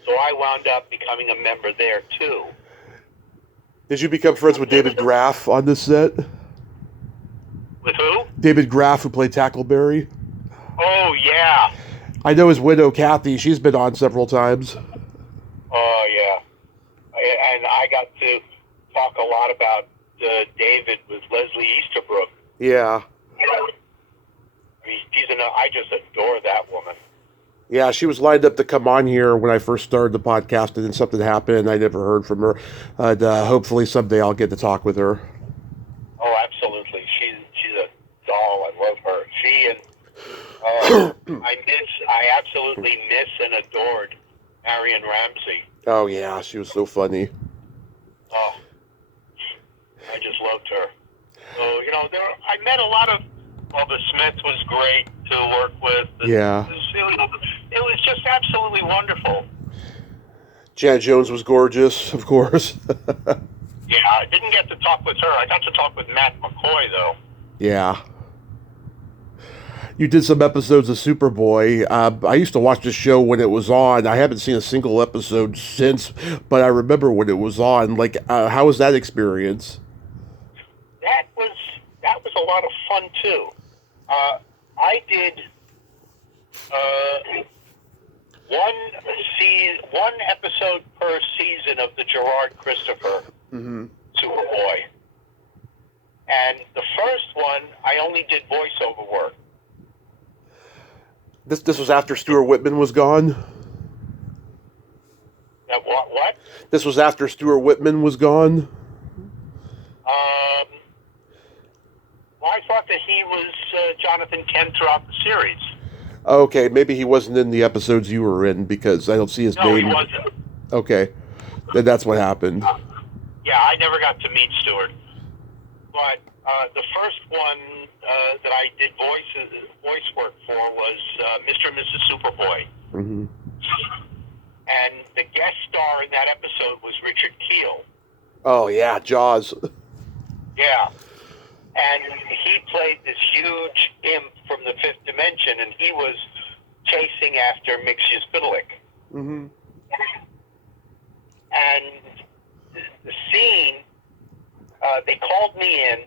So I wound up becoming a member there, too. Did you become friends with David Graff on this set? With who? David Graff, who played Tackleberry. Oh, yeah. I know his widow, Kathy. She's been on several times. Oh, yeah. And I got to talk a lot about David with Leslie Easterbrook. Yeah. I mean, I just adore that woman. Yeah, she was lined up to come on here when I first started the podcast, and then something happened, and I never heard from her. Hopefully someday I'll get to talk with her. Oh, absolutely. She's a doll. I love her. She and I absolutely miss and adored Marion Ramsey. Oh, yeah, she was so funny. Oh, I just loved her. So, I met a lot of... Bubba Smith was great to work with. Yeah. It was just absolutely wonderful. Janet Jones was gorgeous, of course. Yeah, I didn't get to talk with her. I got to talk with Matt McCoy, though. Yeah. You did some episodes of Superboy. I used to watch the show when it was on. I haven't seen a single episode since, but I remember when it was on. Like, how was that experience? That was a lot of fun, too. I did one episode per season of the Gerard Christopher Superboy. And the first one, I only did voiceover work. This was after Stuart Whitman was gone? What? This was after Stuart Whitman was gone? Well, I thought that he was Jonathan Kent throughout the series. Okay, maybe he wasn't in the episodes you were in because I don't see his name. No, he wasn't. Okay, then that's what happened. Yeah, I never got to meet Stuart. But the first one that I did voice work for was Mr. and Mrs. Superboy. Mm-hmm. And the guest star in that episode was Richard Keel. Oh, yeah, Jaws. Yeah. And he played this huge imp from the fifth dimension, and he was chasing after Mixius Biddleick. Mm-hmm. And the scene, they called me in.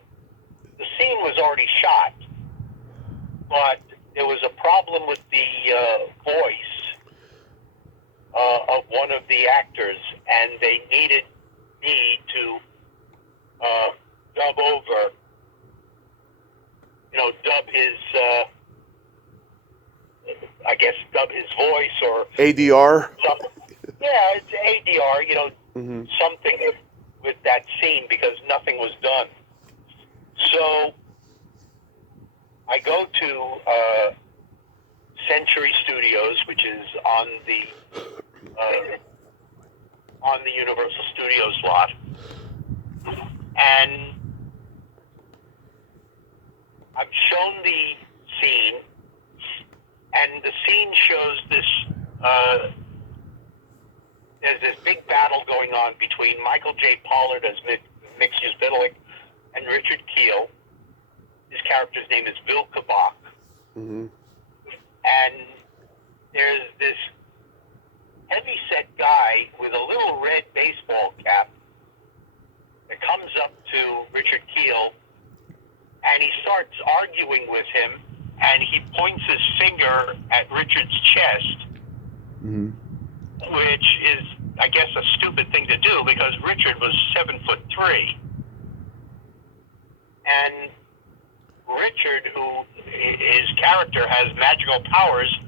The scene was already shot, but there was a problem with the voice of one of the actors, and they needed me to dub over, dub his, dub his voice or... ADR? Yeah, it's ADR, something with that scene because nothing was done. So I go to Century Studios, which is on the Universal Studios lot, and I'm shown the scene, and the scene shows this. There's this big battle going on between Michael J. Pollard as Mixius Biddleick and Richard Keel. His character's name is Bill Kovac. Mm-hmm. And there's this heavy-set guy with a little red baseball cap that comes up to Richard Keel, and he starts arguing with him, and he points his finger at Richard's chest, which is, I guess, a stupid thing to do because Richard was 7'3". And Richard, who his character has magical powers,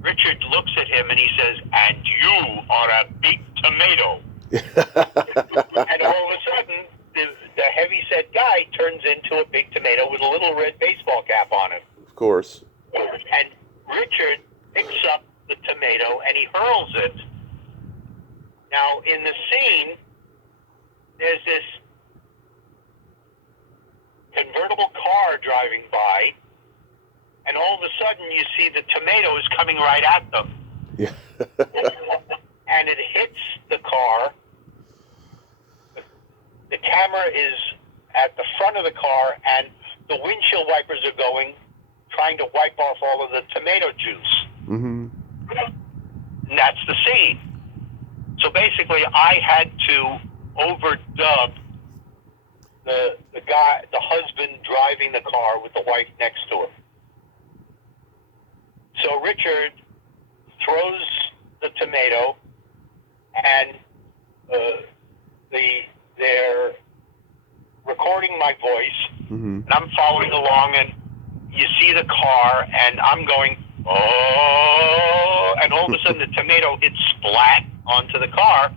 Richard looks at him and he says, "And you are a big tomato." And all of a sudden, the heavy-set guy turns into a big tomato with a little red baseball cap on him. Of course. And Richard picks up the tomato and he hurls it. Now, in the scene, there's this convertible car driving by, and all of a sudden you see the tomato is coming right at them. Yeah. And it hits the car. The camera is at the front of the car, and the windshield wipers are going, trying to wipe off all of the tomato juice. Mm-hmm. And that's the scene. So basically, I had to overdub the guy, the husband driving the car with the wife next to him. So Richard throws the tomato, and they're recording my voice, Mm-hmm. and I'm following along, and you see the car, and I'm going, oh, and all of a sudden the tomato hits Splat onto the car,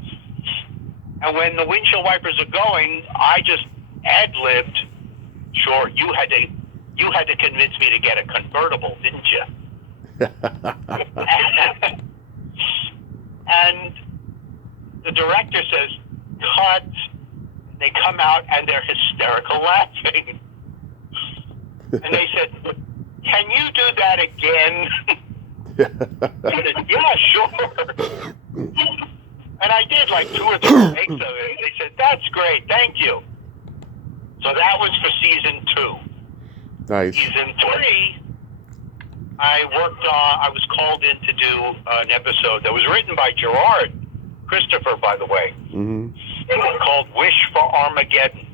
and when the windshield wipers are going, I just ad-libbed, sure, you had to convince me to get a convertible, didn't you? And the director says, cut. They come out and they're hysterical laughing. And they said, can you do that again? I said, yeah, sure. And I did like 2 or 3 takes of it. They said, that's great, thank you. So that was for season 2. Nice. Season 3, I was called in to do an episode that was written by Gerard Christopher, by the way. Mm-hmm. It was called Wish for Armageddon.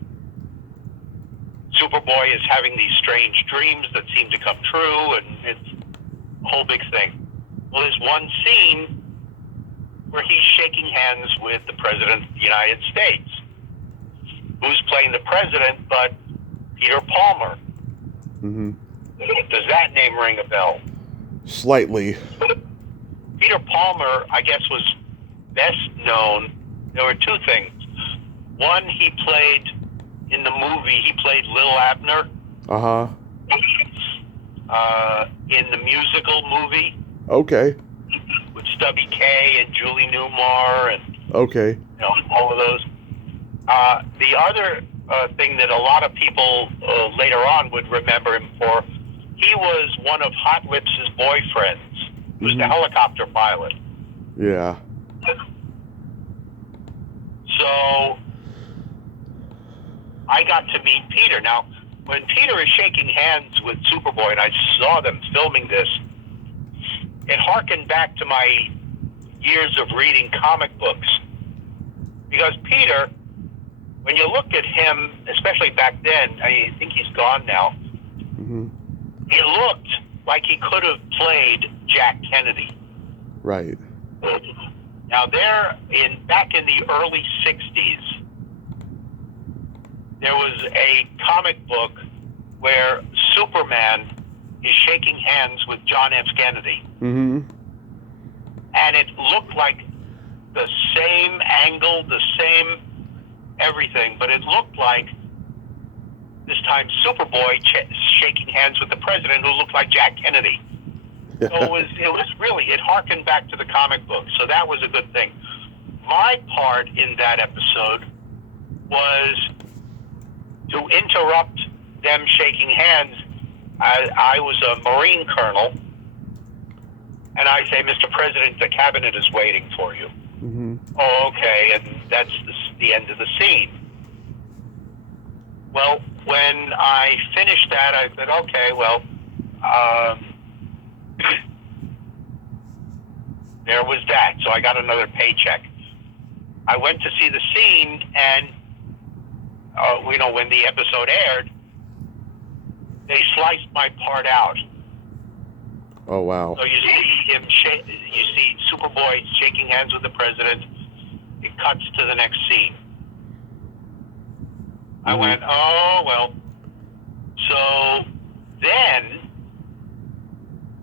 Superboy is having these strange dreams that seem to come true, and it's a whole big thing. Well, there's one scene where he's shaking hands with the President of the United States. Who's playing the President but Peter Palmer? Mm-hmm. Does that name ring a bell? Slightly. Peter Palmer, I guess, was best known. There were 2 things. One, he played in the movie, he played Lil Abner. Uh-huh. In the musical movie. Okay. With Stubby Kaye and Julie Newmar and Okay. all of those. The other thing that a lot of people later on would remember him for, he was one of Hot Lips' boyfriends. He was the helicopter pilot. Yeah. So I got to meet Peter. Now, when Peter is shaking hands with Superboy, and I saw them filming this, it harkened back to my years of reading comic books. Because Peter, when you look at him, especially back then, I think he's gone now, Mm-hmm. he looked like he could have played Jack Kennedy. Right. Now, back in the early 60s, there was a comic book where Superman is shaking hands with John F. Kennedy. Mm-hmm. And it looked like the same angle, the same everything, but it looked like this time Superboy shaking hands with the president who looked like Jack Kennedy. So it harkened back to the comic book. So that was a good thing. My part in that episode was to interrupt them shaking hands. I was a Marine colonel, and I say, Mr. President, the cabinet is waiting for you. Mm-hmm. Oh, okay, and that's the end of the scene. Well, when I finished that, I said, okay, well, there was that. So I got another paycheck. I went to see the scene, and when the episode aired, they sliced my part out. Oh, wow. So you see him, you see Superboy shaking hands with the president. It cuts to the next scene. I went, oh, well. So then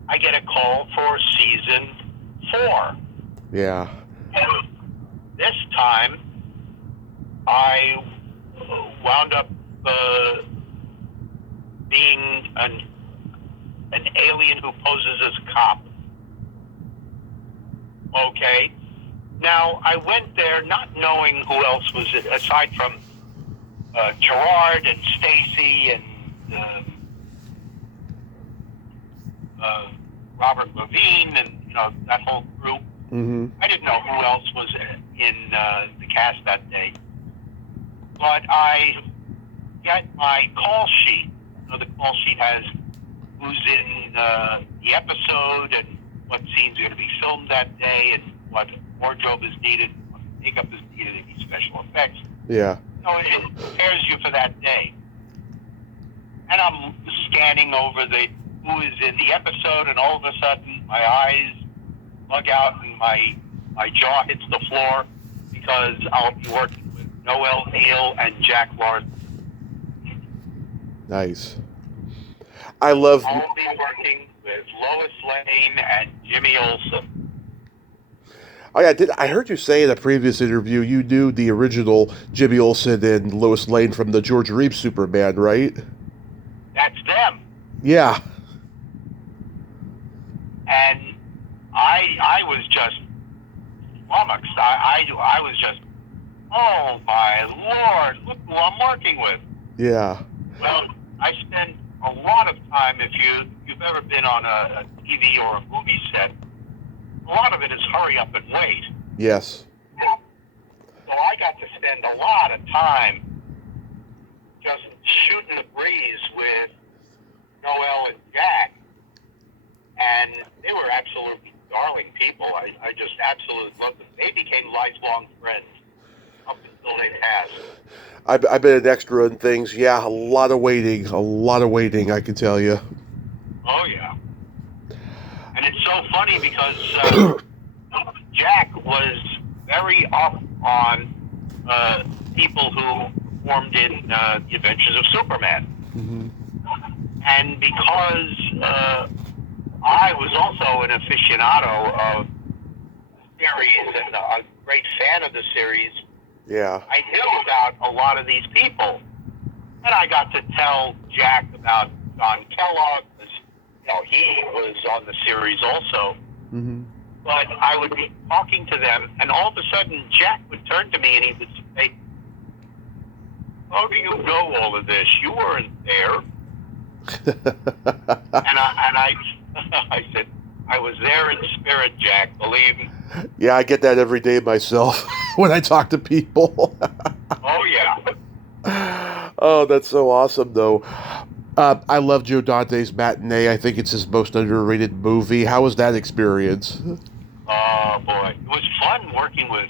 I get a call for season 4. Yeah. This time, I wound up being an alien who poses as a cop. Okay. Now, I went there not knowing who else was it, aside from Gerard and Stacy and Robert Levine and, that whole group. Mm-hmm. I didn't know who else was in the cast that day. But I get my call sheet. The call sheet has who's in the episode and what scenes are going to be filmed that day and what wardrobe is needed, what makeup is needed, any special effects. Yeah. It prepares you for that day. And I'm scanning over who is in the episode, and all of a sudden my eyes bug out and my jaw hits the floor because I'll be working with Noel Neal and Jack Larson. Nice. I love... I'll be working with Lois Lane and Jimmy Olsen. Oh yeah, I heard you say in a previous interview you knew the original Jimmy Olsen and Lois Lane from the George Reeves Superman, right? That's them. Yeah. And I was just flummoxed. I was just, oh my Lord, look who I'm working with. Yeah. Well, I spend a lot of time, if you've ever been on a TV or a movie set, a lot of it is hurry up and wait. Yes. So I got to spend a lot of time just shooting the breeze with Noel and Jack. And they were absolutely darling people. I just absolutely loved them. They became lifelong friends up until they passed. I've been an extra in things. Yeah, a lot of waiting, I can tell you. Oh, yeah. And it's so funny because Jack was very up on people who performed in The Adventures of Superman. Mm-hmm. And because I was also an aficionado of the series and a great fan of the series, Yeah. I knew about a lot of these people. And I got to tell Jack about Don Kellogg, because he was on the series also. Mm-hmm. But I would be talking to them, and all of a sudden Jack would turn to me and he would say, how do you know all of this? You weren't there. and I said, I was there in spirit, Jack, believe me. Yeah, I get that every day myself when I talk to people. Oh, yeah. Oh, that's so awesome, though. I love Joe Dante's Matinee. I think it's his most underrated movie. How was that experience? Oh, boy. It was fun working with,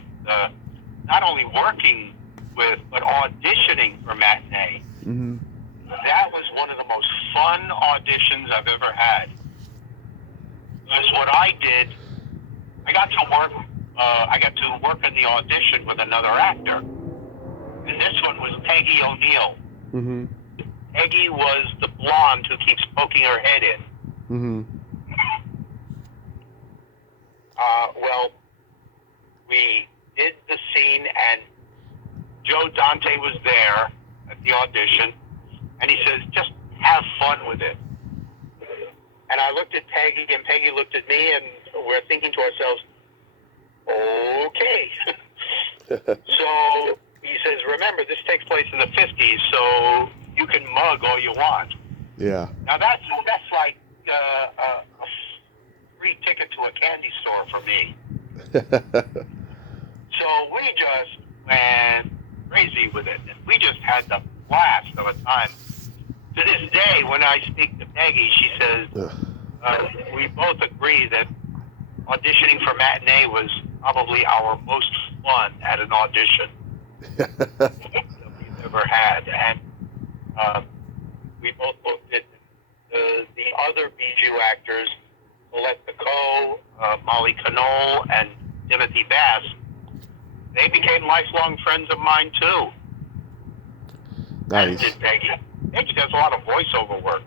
not only working with, but auditioning for Matinee. Mm-hmm. That was one of the most fun auditions I've ever had. Because what I did, I got to work in the audition with another actor. And this one was Peggy O'Neill. Mm-hmm. Peggy was the blonde who keeps poking her head in. Mm-hmm. Well, we did the scene, and Joe Dante was there at the audition, and he says, just have fun with it. And I looked at Peggy, and Peggy looked at me, and we're thinking to ourselves, okay. So he says, remember, this takes place in the 50s, so you can mug all you want. Yeah. Now, that's like a free ticket to a candy store for me. So we just went crazy with it, and we just had the blast of a time. To this day, when I speak to Peggy, she says, we both agree that auditioning for Matinee was probably our most fun at an audition that we've ever had. And we both looked at the other Bijou actors, Colette Picoult, Molly Canole, and Timothy Bass. They became lifelong friends of mine, too. Nice. And did Peggy. Peggy does a lot of voiceover work.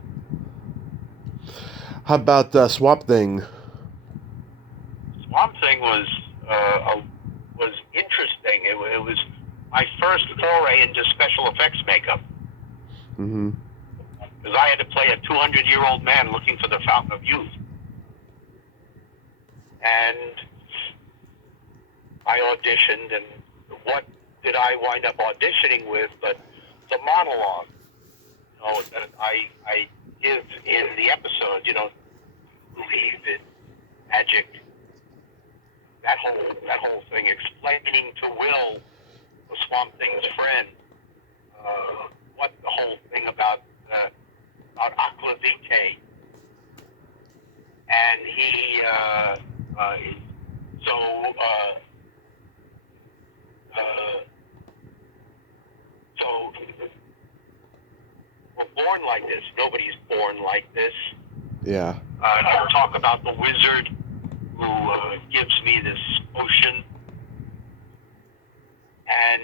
How about Swamp Thing? Swamp Thing was interesting. It was my first foray into special effects makeup. Mm-hmm. Because I had to play a 200-year-old man looking for the fountain of youth. And I auditioned, and what did I wind up auditioning with but the monologue, that I give in the episode, believe it, magic, that whole thing, explaining to Will, the Swamp Thing's friend, what the whole thing about Aqua Vitae, and he so we're born like this. Nobody's born like this. Yeah. I talk about the wizard who gives me this potion, and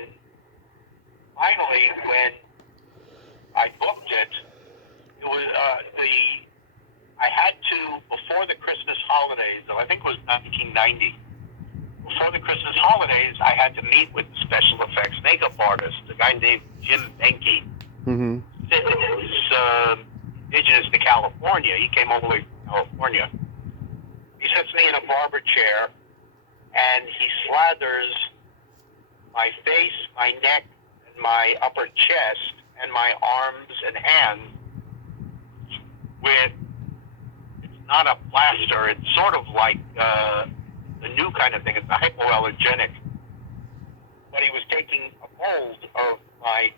finally, when I booked it, it was I had to, before the Christmas holidays, I think it was 1990. Before the Christmas holidays, I had to meet with the special effects makeup artist, a guy named Jim Benke. Mm-hmm. He's indigenous to California. He came all the way from California. He sits me in a barber chair, and he slathers my face, my neck, and my upper chest, and my arms and hands with, it's not a plaster, it's sort of like the new kind of thing. It's a hypoallergenic. But he was taking a mold of my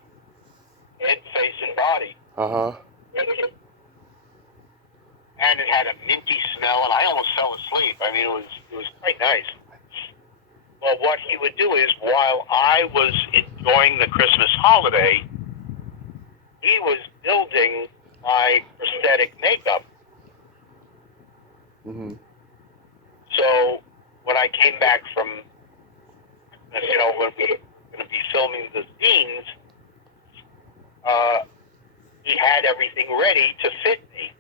head, face, and body. Uh-huh. And it had a minty smell, and I almost fell asleep. I mean, it was quite nice. But what he would do is, while I was enjoying the Christmas holiday, he was building my prosthetic makeup. Mm-hmm. So when I came back from, when we were going to be filming the scenes, he had everything ready to fit me.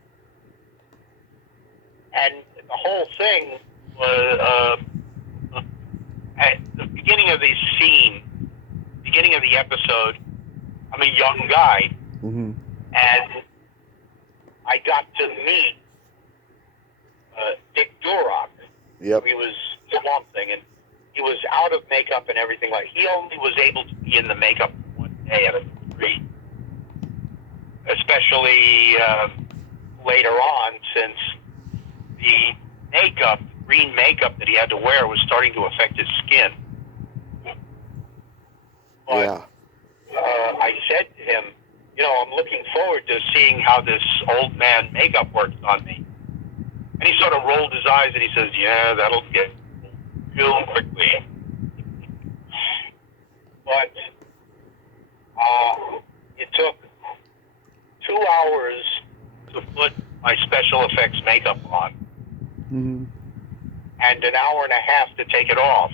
And the whole thing was, at the beginning of the scene, beginning of the episode, I'm a young guy, Mm-hmm. and I got to meet Dick Durock. Yep. He was Swamp Thing, and he was out of makeup and everything. Like, he only was able to be in the makeup one day out of 3. Especially later on, since the makeup, green makeup that he had to wear was starting to affect his skin. But Yeah. I said to him, I'm looking forward to seeing how this old man makeup works on me. And he sort of rolled his eyes and he says, yeah, that'll get real quickly. But it took 2 hours to put my special effects makeup on, Mm-hmm. and an hour and a half to take it off,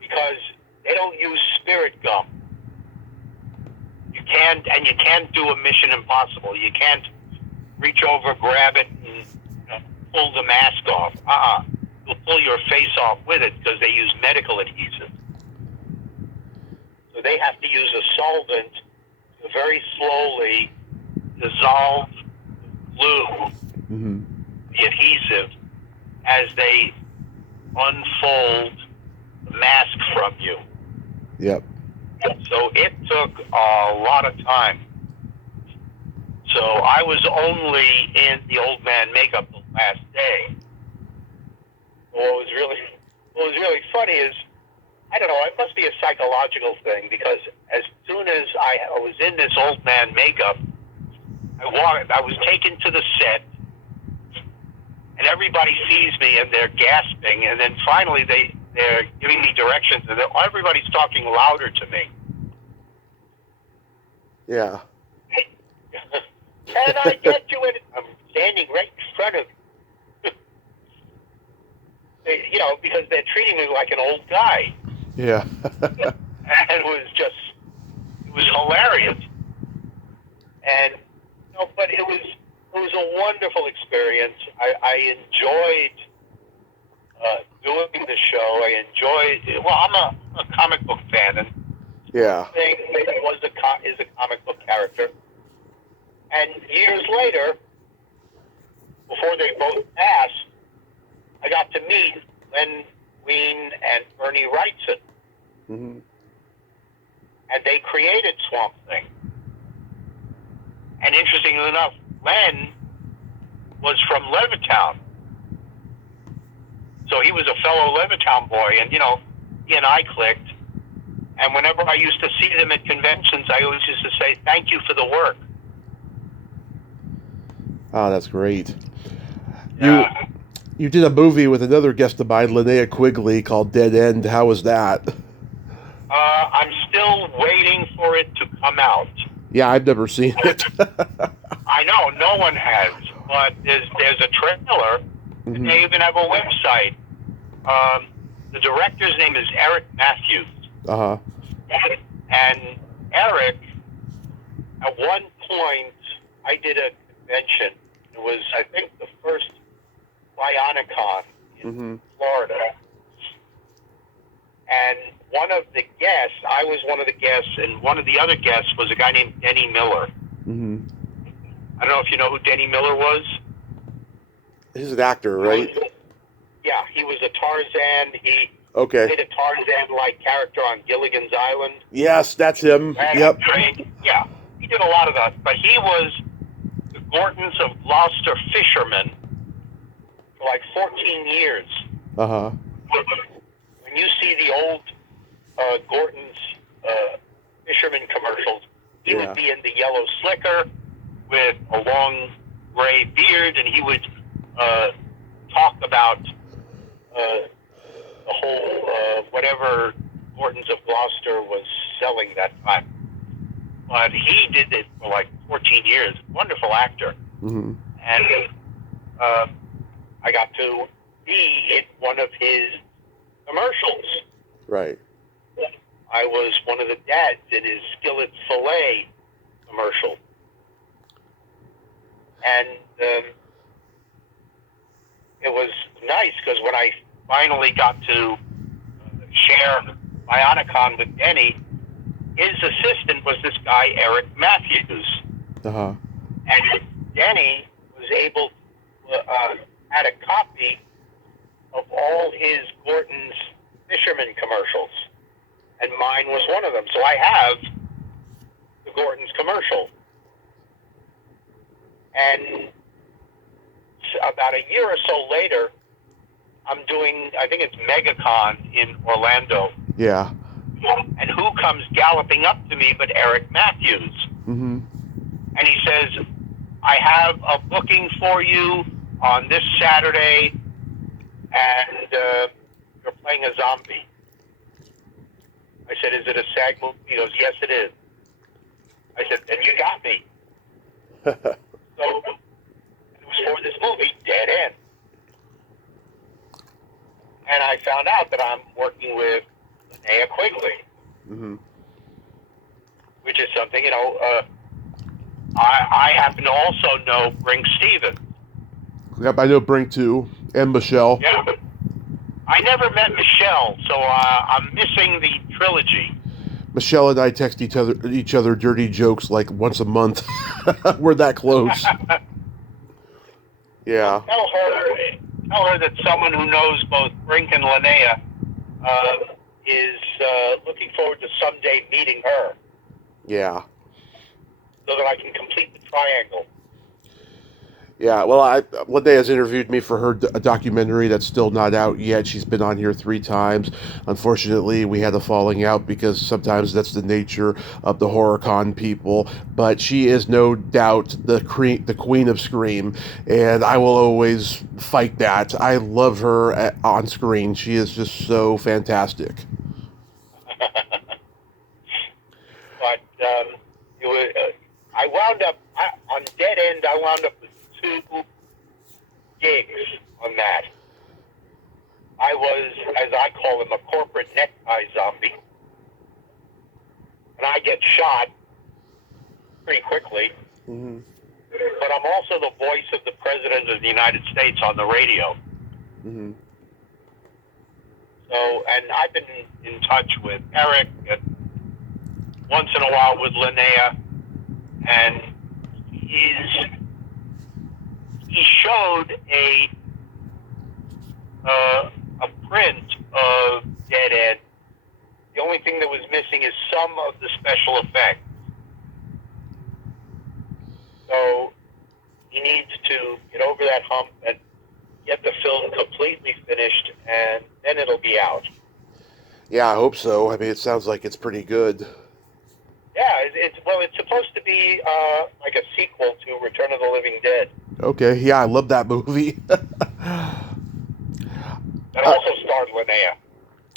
because they don't use spirit gum. You can't do a Mission Impossible. You can't reach over, grab it, and pull the mask off. You'll pull your face off with it because they use medical adhesive. So they have to use a solvent to very slowly dissolve glue, Mm-hmm. the adhesive, as they unfold the mask from you. Yep. So it took a lot of time. So I was only in the old man makeup the last day. What was really funny is, I don't know, it must be a psychological thing, because as soon as I was in this old man makeup, I was taken to the set, and everybody sees me and they're gasping, and then finally they're giving me directions, and everybody's talking louder to me. Yeah. And I get to it, I'm standing right in front of because they're treating me like an old guy. Yeah. And it was hilarious. And but it was a wonderful experience. I enjoyed doing the show. I enjoyed. Well, I'm a comic book fan, and Yeah. thing is a comic book character. And years later, before they both passed, I got to meet Len Wein and Ernie Wrightson. Mm-hmm. And they created Swamp Thing. And interestingly enough, Len was from Levittown. So he was a fellow Levittown boy, and, you know, he and I clicked. And whenever I used to see them at conventions, I always used to say, thank you for the work. Oh, that's great. Yeah. You did a movie with another guest of mine, Linnea Quigley, called Dead End. How was that? I'm still waiting for it to come out. Yeah, I've never seen it. I know, no one has, but there's a trailer, Mm-hmm. and they even have a website. The director's name is Eric Matthews. Uh-huh. And Eric, at one point, I did a convention. It was, I think, the first Bionicon in Mm-hmm. Florida. And one of the guests, I was one of the guests, and one of the other guests was a guy named Denny Miller. Mm-hmm. I don't know if you know who Denny Miller was. He's an actor, right? Yeah, he was a Tarzan. He Okay. played a Tarzan-like character on Gilligan's Island. Yes, that's him. Yep. Yeah, he did a lot of that. But he was the Gortons of Gloucester fishermen for like 14 years. Uh-huh. When you see the old Gorton's fisherman commercials, he would be in the yellow slicker with a long gray beard, and he would talk about the whole whatever Gorton's of Gloucester was selling that time. But he did it for like 14 years. Wonderful actor. Mm-hmm. And I got to be in one of his commercials. Right. I was one of the dads in his skillet fillet commercial. And it was nice because when I finally got to share Bionicon with Denny, his assistant was this guy, Eric Matthews. Uh-huh. And Denny was able to had a copy of all his Gorton's fisherman commercials. And mine was one of them. So I have the Gorton's commercial. And about a year or so later, I'm doing, I think it's MegaCon in Orlando. Yeah. And who comes galloping up to me but Eric Matthews? Mm-hmm. And he says, I have a booking for you on this Saturday, and you're playing a zombie. I said, is it a SAG movie? He goes, yes, it is. I said, then you got me. So it was for this movie, Dead End. And I found out that I'm working with Linnea Quigley, Mm-hmm. which is something, you know, I happen to also know Brink Stevens. Yep, I know Brink too, and Michelle. Yeah. I never met Michelle, so I'm missing the trilogy. Michelle and I text each other dirty jokes like once a month. We're that close. Yeah. Tell her that someone who knows both Brink and Linnea is looking forward to someday meeting her, Yeah. so that I can complete the triangle. Yeah, well, Linnea's interviewed me for her a documentary that's still not out yet. She's been on here 3 times. Unfortunately, we had a falling out because sometimes that's the nature of the HorrorCon people. But she is no doubt the queen of Scream, and I will always fight that. I love her on screen. She is just so fantastic. But it was, I wound up on Dead End. I wound up with 2 gigs on that. I was, as I call him, a corporate necktie zombie. And I get shot pretty quickly. Mm-hmm. but I'm also the voice of the President of the United States on the radio. Mm-hmm. So, and I've been in touch with Eric, and once in a while with Linnea, and he showed a print of Dead End. The only thing that was missing is some of the special effects. So he needs to get over that hump and get the film completely finished, and then it'll be out. Yeah, I hope so. I mean, it sounds like it's pretty good. Yeah, it's supposed to be like a sequel to Return of the Living Dead. Okay, yeah, I love that movie. That also starred Linnea.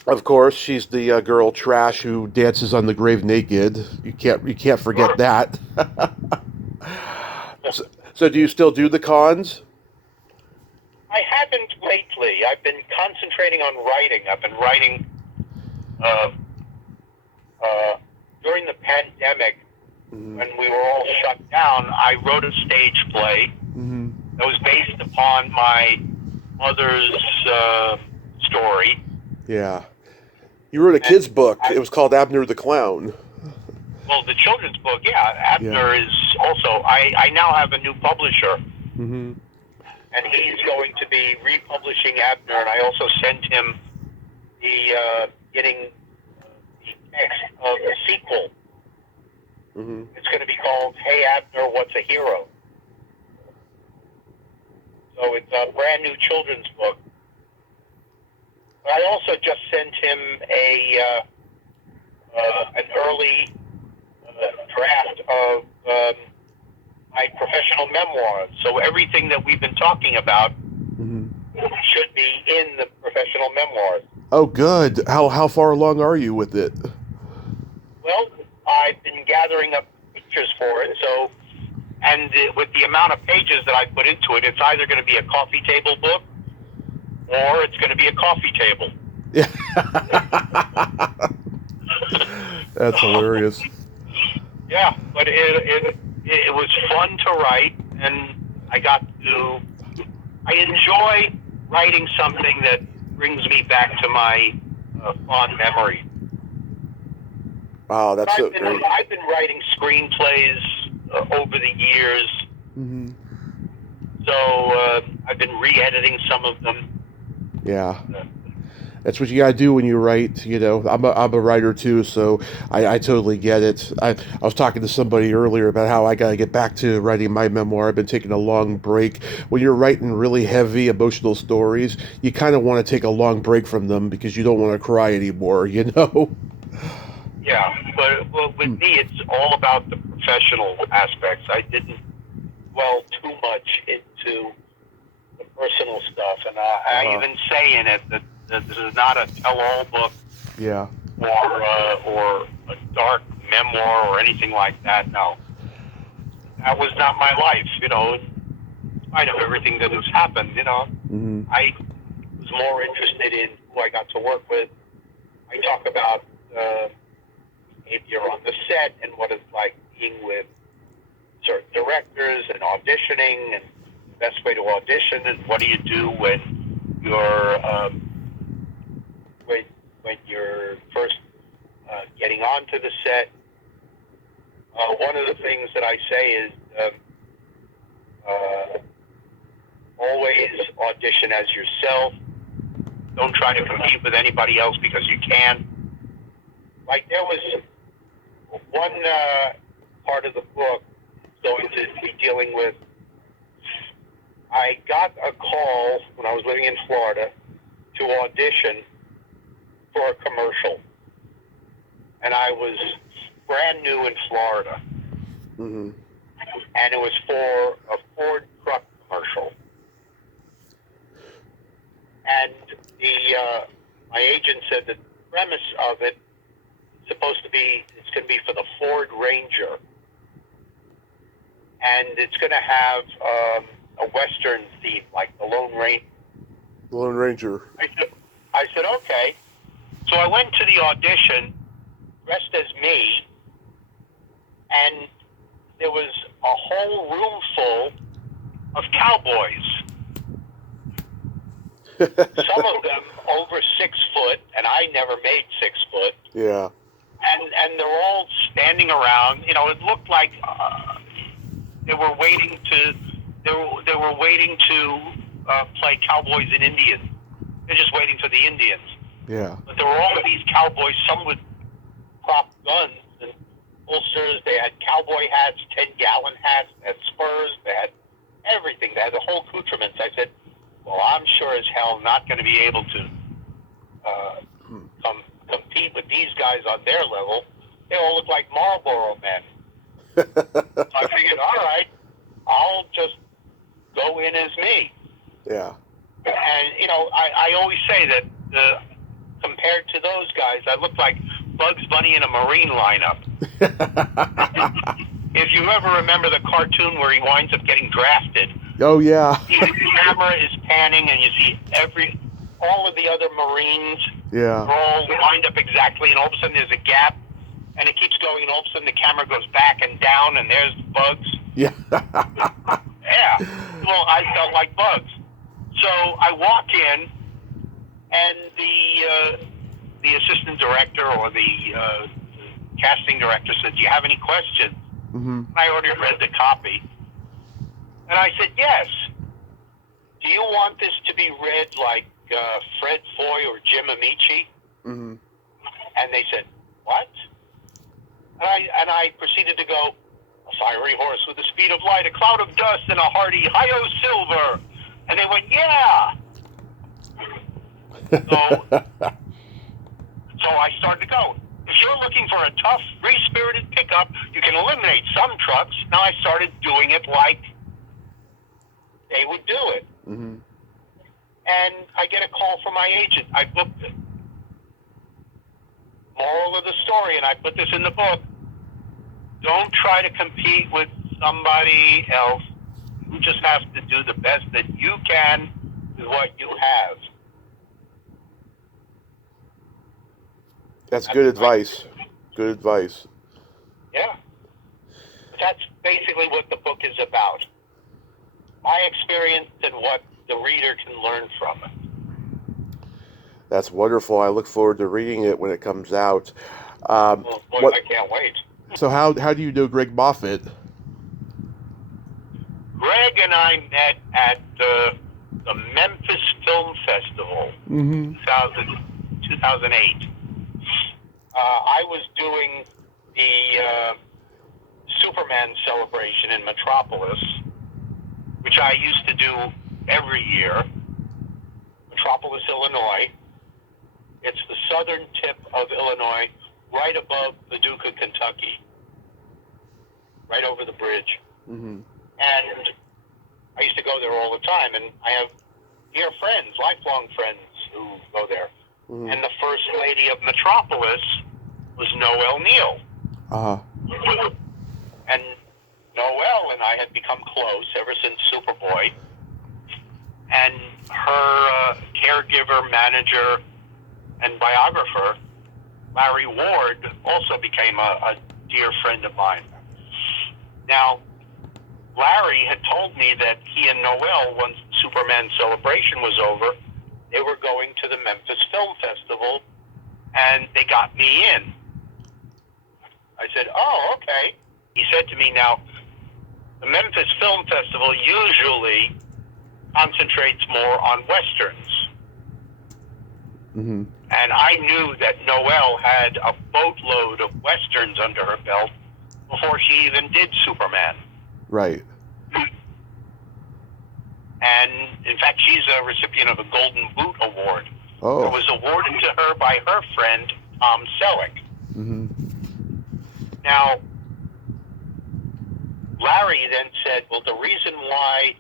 Of course, she's the girl trash who dances on the grave naked. You can't forget that. So do you still do the cons? I haven't lately. I've been concentrating on writing. I've been writing during the pandemic, when we were all shut down. I wrote a stage play that was based upon my mother's story. Yeah. You wrote a kid's book. It was called Abner the Clown. Well, the children's book, yeah. Abner is also... I now have a new publisher. Mm-hmm. And he's going to be republishing Abner, and I also sent him the getting the text of the sequel. Mm-hmm. It's going to be called Hey Abner, What's a Hero? So it's a brand new children's book. I also just sent him an early draft of my professional memoirs. So everything that we've been talking about should be in the professional memoirs. Oh, good. How far along are you with it? Well, I've been gathering up pictures for it. So, and with the amount of pages that I put into it, it's either going to be a coffee table book or it's going to be a coffee table. Yeah. That's hilarious. Yeah, but it was fun to write, and I enjoy writing something that brings me back to my fond memory. Wow, that's so great. I've been writing screenplays over the years, so I've been re-editing some of them. Yeah. That's what you gotta do when you write. You know, I'm a writer too, so I totally get it. I was talking to somebody earlier about how I gotta get back to writing my memoir. I've been taking a long break. When you're writing really heavy emotional stories, you kind of want to take a long break from them because you don't want to cry anymore. You know. Yeah, but with me, it's all about the professional aspects. I didn't dwell too much into the personal stuff, and I even say in it that this is not a tell-all book, yeah, or a dark memoir or anything like that. No, that was not my life. You know, in spite of everything that has happened, you know, I was more interested in who I got to work with. I talk about behavior on the set and what it's like being with certain directors and auditioning and the best way to audition and what do you do when you're when you're first getting onto the set. One of the things that I say is always audition as yourself. Don't try to compete with anybody else because you can. Like there was one part of the book going to be dealing with. I got a call when I was living in Florida to audition for a commercial, and I was brand new in Florida, and it was for a Ford truck commercial, and my agent said that the premise of it is it's going to be for the Ford Ranger, and it's going to have a Western theme, like the Lone Ranger. The Lone Ranger. I said, okay. So I went to the audition dressed as me, and there was a whole room full of cowboys. Some of them over 6 foot, and I never made 6 foot. Yeah. And they're all standing around. You know, it looked like they were waiting to play cowboys and Indians. They're just waiting for the Indians. Yeah. But there were all of these cowboys. Some with prop guns and holsters. They had cowboy hats, 10-gallon hats. They had spurs. They had everything. They had the whole accoutrements. I said, well, I'm sure as hell not going to be able to compete with these guys on their level. They all look like Marlboro men. So I figured, all right, I'll just go in as me. Yeah. And, you know, I always say that compared to those guys, I look like Bugs Bunny in a Marine lineup. If you ever remember the cartoon where he winds up getting drafted. Oh, yeah. The camera is panning and you see all of the other Marines. Yeah. All wind up exactly, and all of a sudden there's a gap, and it keeps going, and all of a sudden the camera goes back and down, and there's Bugs. Yeah. Yeah. Well, I felt like Bugs. So I walk in, and the assistant director or the casting director said, "Do you have any questions?" Mm-hmm. I already read the copy, and I said, "Yes. Do you want this to be read like Fred Foy or Jim Amici?" Mm-hmm. And they said, "What?" And I proceeded to go, "A fiery horse with the speed of light, a cloud of dust, and a hearty hi-yo silver." And they went, "Yeah." So I started to go. If you're looking for a tough, free-spirited pickup, you can eliminate some trucks. Now I started doing it like they would do it. Mm-hmm. And I get a call from my agent. I booked it. Moral of the story, and I put this in the book, don't try to compete with somebody else. You just have to do the best that you can with what you have. That's good advice. Good advice. Yeah. That's basically what the book is about. My experience and what the reader can learn from it. That's wonderful. I look forward to reading it when it comes out. Well, boy, I can't wait. So how do you know Greg Moffat? Greg and I met at the Memphis Film Festival, Mm-hmm. 2008. I was doing the Superman celebration in Metropolis, which I used to do every year. Metropolis, Illinois. It's the southern tip of Illinois, right above Paducah, Kentucky, right over the bridge. Mm-hmm. And I used to go there all the time, and I have dear friends, lifelong friends who go there. Mm-hmm. And the first lady of Metropolis was Noel Neal. Uh-huh. And Noel and I had become close ever since Superboy. And her caregiver, manager, and biographer, Larry Ward, also became a dear friend of mine. Now, Larry had told me that he and Noel, once the Superman celebration was over, they were going to the Memphis Film Festival, and they got me in. I said, "Oh, okay." He said to me, "Now, the Memphis Film Festival usually concentrates more on Westerns." Mm-hmm. And I knew that Noel had a boatload of Westerns under her belt before she even did Superman. Right. And, in fact, she's a recipient of a Golden Boot Award. Oh. It was awarded to her by her friend, Tom Selleck. Mm-hmm. Now, Larry then said, well, the reason why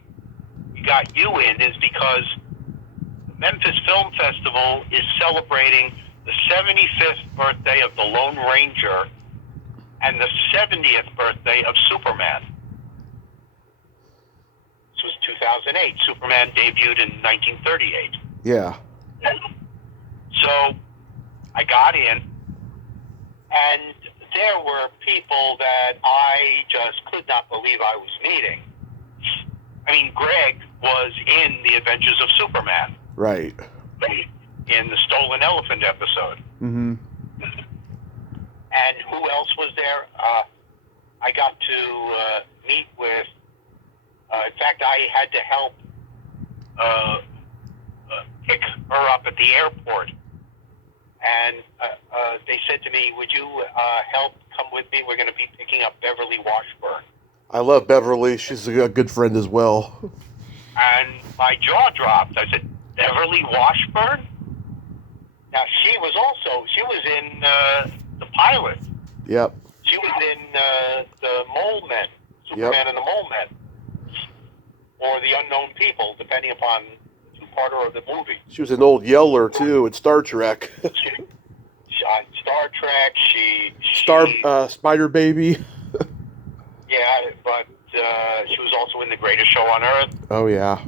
we got you in is because the Memphis Film Festival is celebrating the 75th birthday of the Lone Ranger and the 70th birthday of Superman. This was 2008. Superman debuted in 1938. Yeah. So I got in, and there were people that I just just could not believe I was meeting. I mean, Greg was in The Adventures of Superman. Right. In the Stolen Elephant episode. Mm-hmm. And who else was there? I got to meet with, in fact, I had to help pick her up at the airport. And they said to me, would you help come with me? We're going to be picking up Beverly Washburn. I love Beverly. She's a good friend as well. And my jaw dropped. I said, Beverly Washburn? Now, she was in the pilot. Yep. She was in the Mole Men, Superman and the Mole Men, or The Unknown People, depending upon the two-parter of the movie. She was an old Yeller, too, in Star Trek. On Star Trek, Spider Baby. Yeah, but she was also in The Greatest Show on Earth. Oh, yeah.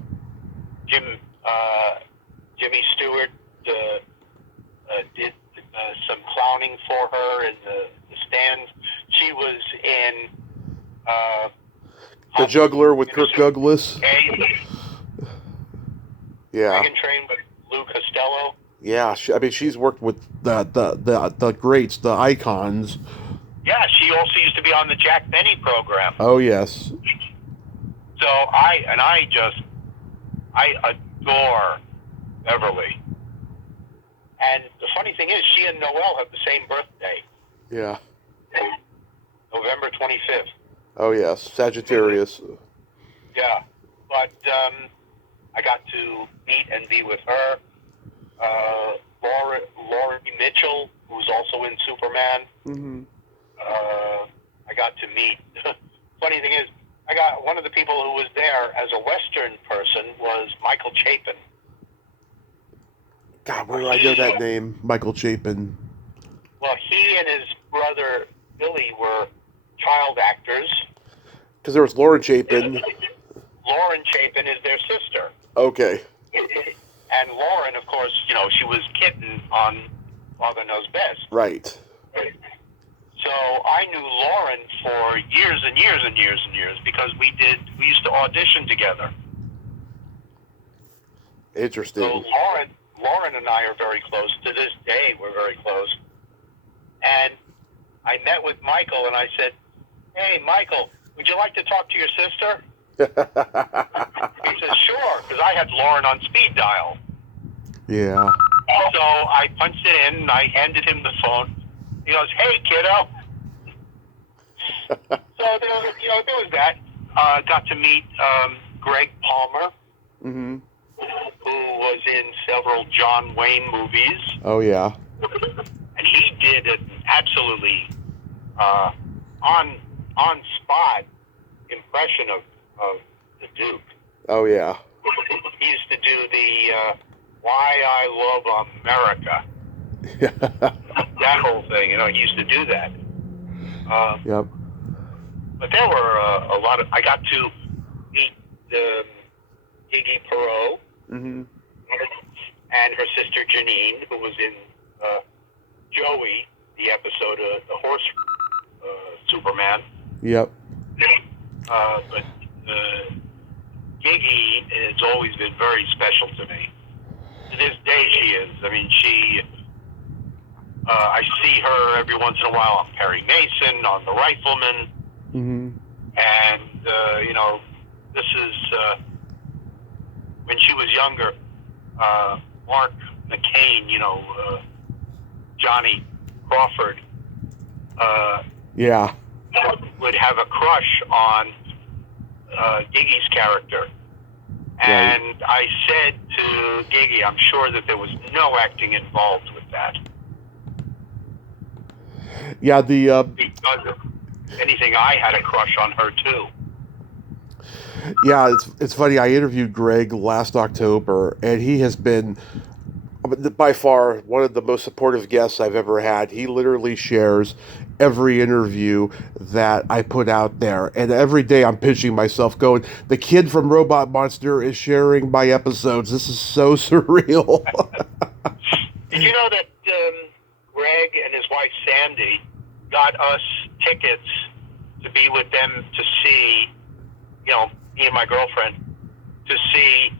Jimmy Stewart did some clowning for her in the Stand. She was in The Juggler with Kirk Douglas. Yeah. Dragon Train with Lou Costello. Yeah, she's worked with the greats, the icons. Yeah, she also used to be on the Jack Benny program. Oh, yes. So I adore Beverly. And the funny thing is, she and Noel have the same birthday. Yeah. November 25th. Oh, yes. Sagittarius. Yeah. But I got to meet and be with her. Laurie Mitchell, who's also in Superman. Mm-hmm. I got to meet. Funny thing is, I got one of the people who was there as a Western person was Michael Chapin. God, where do I know that name? Michael Chapin. Well, he and his brother Billy were child actors. Because there was Lauren Chapin. Lauren Chapin is their sister. Okay. And Lauren, of course, she was Kitten on Father Knows Best. Right. So I knew Lauren for years and years and years and years because we used to audition together. Interesting. So Lauren and I are very close. To this day, we're very close. And I met with Michael and I said, hey, Michael, would you like to talk to your sister? He said, sure, because I had Lauren on speed dial. Yeah. So I punched it in and I handed him the phone. He goes, hey, kiddo. So there was that. Got to meet Greg Palmer, mm-hmm. who was in several John Wayne movies. Oh, yeah. And he did an absolutely on-spot impression of the Duke. Oh, yeah. He used to do the Why I Love America. That whole thing, he used to do that. Yep. But there were a lot of... I got to meet Iggy Perot mm-hmm. and her sister Janine, who was in Joey, the episode of the horse Superman. Yep. But Iggy has always been very special to me. To this day, she is. I mean, I see her every once in a while on Perry Mason, on The Rifleman, mm-hmm. and this is when she was younger. Mark McCain, Johnny Crawford, yeah, would have a crush on Giggy's character. And I said to Giggy, I'm sure that there was no acting involved with that. Yeah, because if anything, I had a crush on her too. Yeah, it's funny. I interviewed Greg last October, and he has been by far one of the most supportive guests I've ever had. He literally shares every interview that I put out there, and every day I'm pinching myself going, the kid from Robot Monster is sharing my episodes. This is so surreal. Did you know that Greg and his wife Sandy got us tickets to be with them to see, me and my girlfriend, to see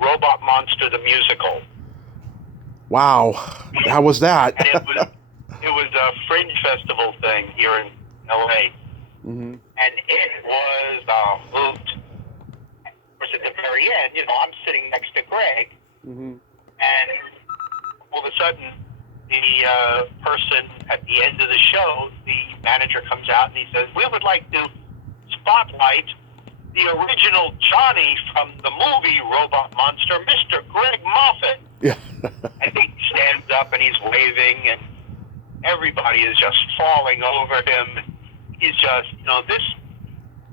Robot Monster the musical. Wow, how was that? And it was a Fringe Festival thing here in L.A. Mm-hmm. And it was a hoot. Of course, at the very end, I'm sitting next to Greg, Mm-hmm. and all of a sudden, the person at the end of the show, the manager comes out and he says, "We would like to spotlight the original Johnny from the movie Robot Monster, Mr. Greg Moffat." Yeah. And he stands up and he's waving, and everybody is just falling over him. He's just,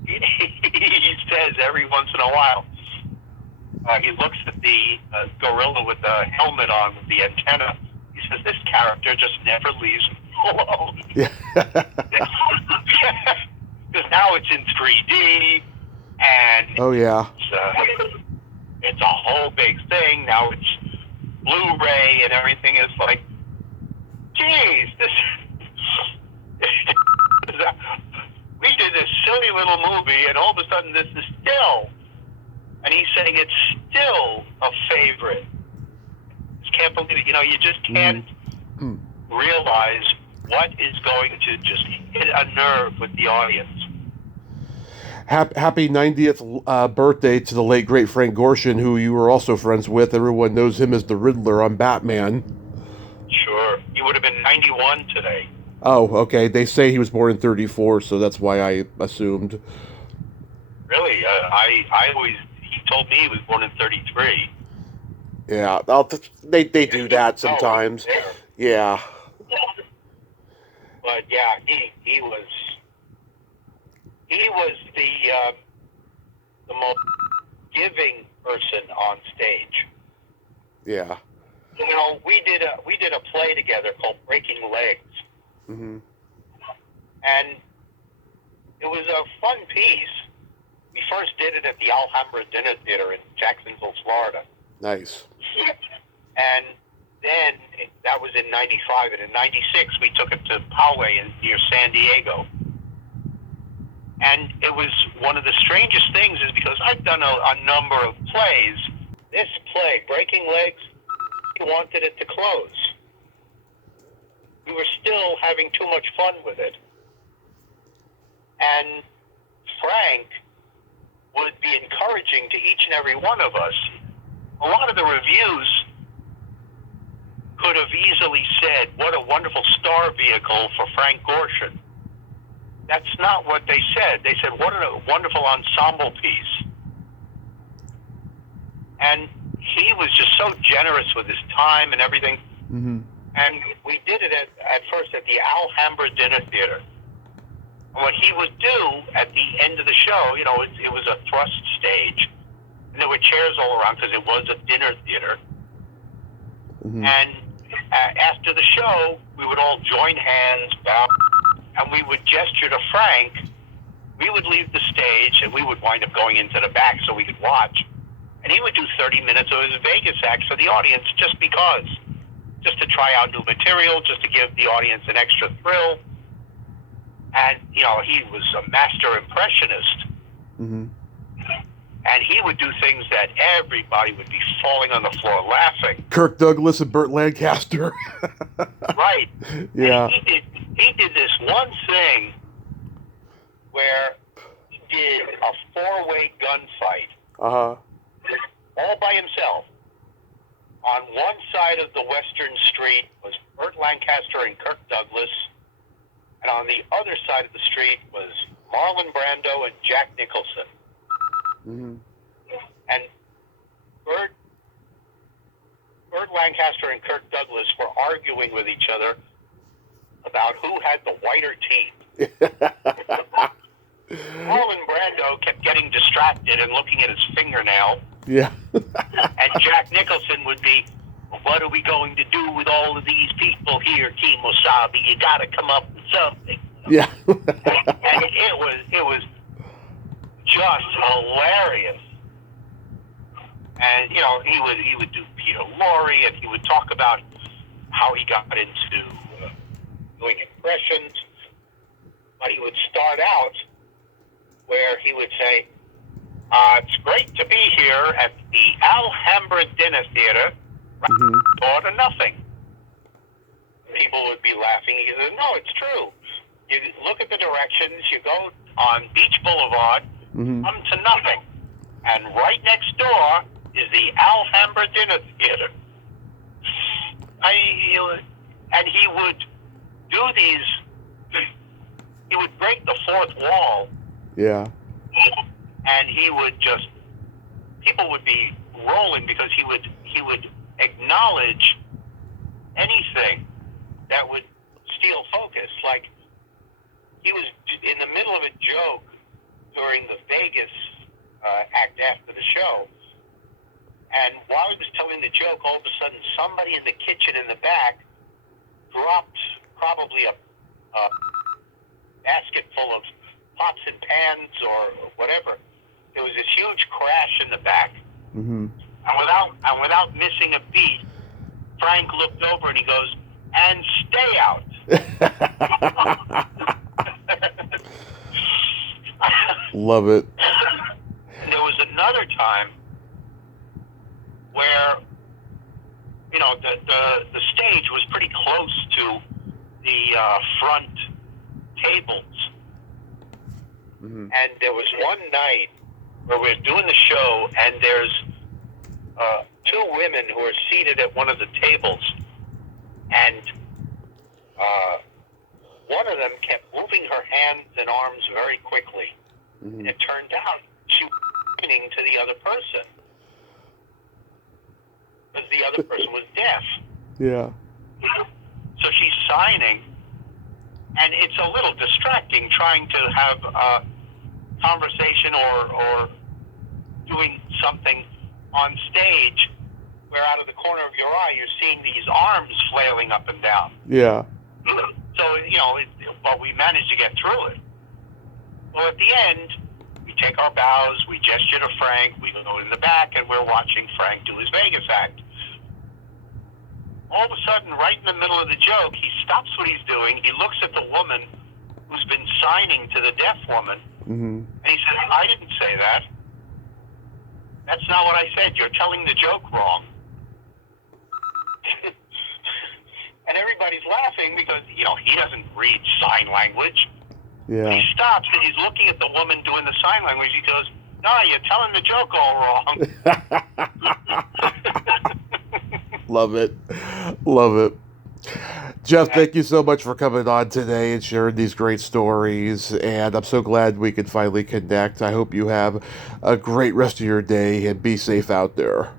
he says every once in a while, he looks at the gorilla with the helmet on with the antenna. He says, "This character just never leaves me alone." Yeah. Because now it's in 3D, and Oh yeah. it's a whole big thing. Now it's Blu-ray and everything is like, geez, we did this silly little movie, and all of a sudden this is still, and he's saying it's still a favorite. Just can't believe it. You just can't realize what is going to just hit a nerve with the audience. Happy 90th birthday to the late great Frank Gorshin, who you were also friends with. Everyone knows him as the Riddler on Batman. Sure. He would have been 91 today. Oh, okay. They say he was born in 34, so that's why I assumed. Really? He told me he was born in 33. Yeah, they do that sometimes. Yeah. But yeah, he was the most giving person on stage. Yeah. We did a play together called Breaking Legs. Mm-hmm. And it was a fun piece. We first did it at the Alhambra Dinner Theater in Jacksonville, Florida. Nice. And then that was in 95, and in 96 we took it to Poway near San Diego. And it was one of the strangest things is because I've done a number of plays. This play, Breaking Legs, he wanted it to close. We were still having too much fun with it. And Frank would be encouraging to each and every one of us. A lot of the reviews could have easily said, "What a wonderful star vehicle for Frank Gorshin." That's not what they said. They said, "What a wonderful ensemble piece." And he was just so generous with his time and everything. Mm-hmm. And we did it at first at the Alhambra Dinner Theater. And what he would do at the end of the show, it was a thrust stage, and there were chairs all around because it was a dinner theater. Mm-hmm. And after the show, we would all join hands, bow, and we would gesture to Frank. We would leave the stage, and we would wind up going into the back so we could watch. And he would do 30 minutes of his Vegas act for the audience just because. Just to try out new material, just to give the audience an extra thrill. And, he was a master impressionist. Mm-hmm. And he would do things that everybody would be falling on the floor laughing. Kirk Douglas and Burt Lancaster. Right. Yeah. And he did this one thing where he did a 4-way gunfight. Uh-huh. All by himself. On one side of the Western Street was Burt Lancaster and Kirk Douglas, and on the other side of the street was Marlon Brando and Jack Nicholson. Mm-hmm. And Burt Lancaster and Kirk Douglas were arguing with each other about who had the whiter teeth. Marlon Brando kept getting distracted and looking at his fingernail. Yeah. And Jack Nicholson would be, "What are we going to do with all of these people here, Kimosabe? You got to come up with something." Yeah. And it was just hilarious. And he would do Peter Lorre, and he would talk about how he got into doing impressions. But he would start out he would say, it's great to be here at the Alhambra Dinner Theater, or to nothing. People would be laughing. He said, no, it's true. You look at the directions, you go on Beach Boulevard, come to nothing. And right next door is the Alhambra Dinner Theater. And he would do these, he would break the fourth wall. Yeah. And he would just, people would be rolling because he would acknowledge anything that would steal focus. Like, he was in the middle of a joke during the Vegas act after the show. And while he was telling the joke, all of a sudden somebody in the kitchen in the back dropped probably a basket full of pots and pans or whatever. There was this huge crash in the back. And without missing a beat, Frank looked over and he goes, and stay out. Love it. And there was another time where, you know, the stage was pretty close to the front tables. And there was one night where we're doing the show, and there's two women who are seated at one of the tables, and one of them kept moving her hands and arms very quickly. And it turned out she was pointing to the other person, because the other person was deaf. Yeah. So she's signing, and it's a little distracting trying to have a conversation or doing something on stage where out of the corner of your eye you're seeing these arms flailing up and down. Yeah. So, you know, but we managed to get through it. Well, at the end, we take our bows, we gesture to Frank, we go in the back, and we're watching Frank do his Vegas act. All of a sudden, right in the middle of the joke, he stops what he's doing, he looks at the woman who's been signing to the deaf woman, and he says, I didn't say that. That's not what I said. You're telling the joke wrong. And everybody's laughing because, you know, he doesn't read sign language. Yeah. He stops and he's looking at the woman doing the sign language. He goes, no, you're telling the joke all wrong. Love it. Love it. Jeff, thank you so much for coming on today and sharing these great stories. And I'm so glad we could finally connect. I hope you have a great rest of your day and be safe out there.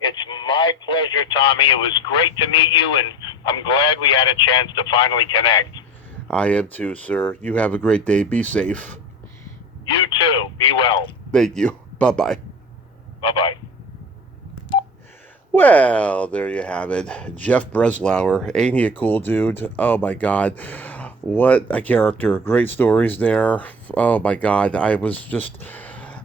It's my pleasure, Tommy. It was great to meet you, and I'm glad we had a chance to finally connect. I am too, sir. You have a great day. Be safe. You too. Be well. Thank you. Bye-bye. Bye-bye. Well, there you have it. Jeff Breslauer. Ain't he a cool dude? Oh, my God. What a character. Great stories there. Oh, my God. I was just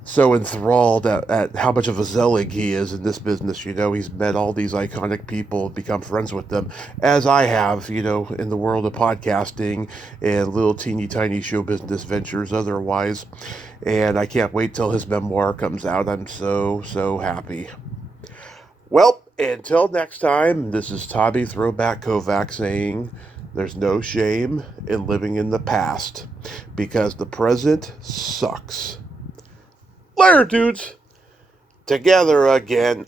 so enthralled at how much of a zealot he is in this business. You know, he's met all these iconic people, become friends with them, as I have, you know, in the world of podcasting and little teeny tiny show business ventures otherwise. And I can't wait till his memoir comes out. I'm so happy. Well, until next time, this is Tommy Throwback Kovac saying there's no shame in living in the past because the present sucks. Later, dudes. Together again.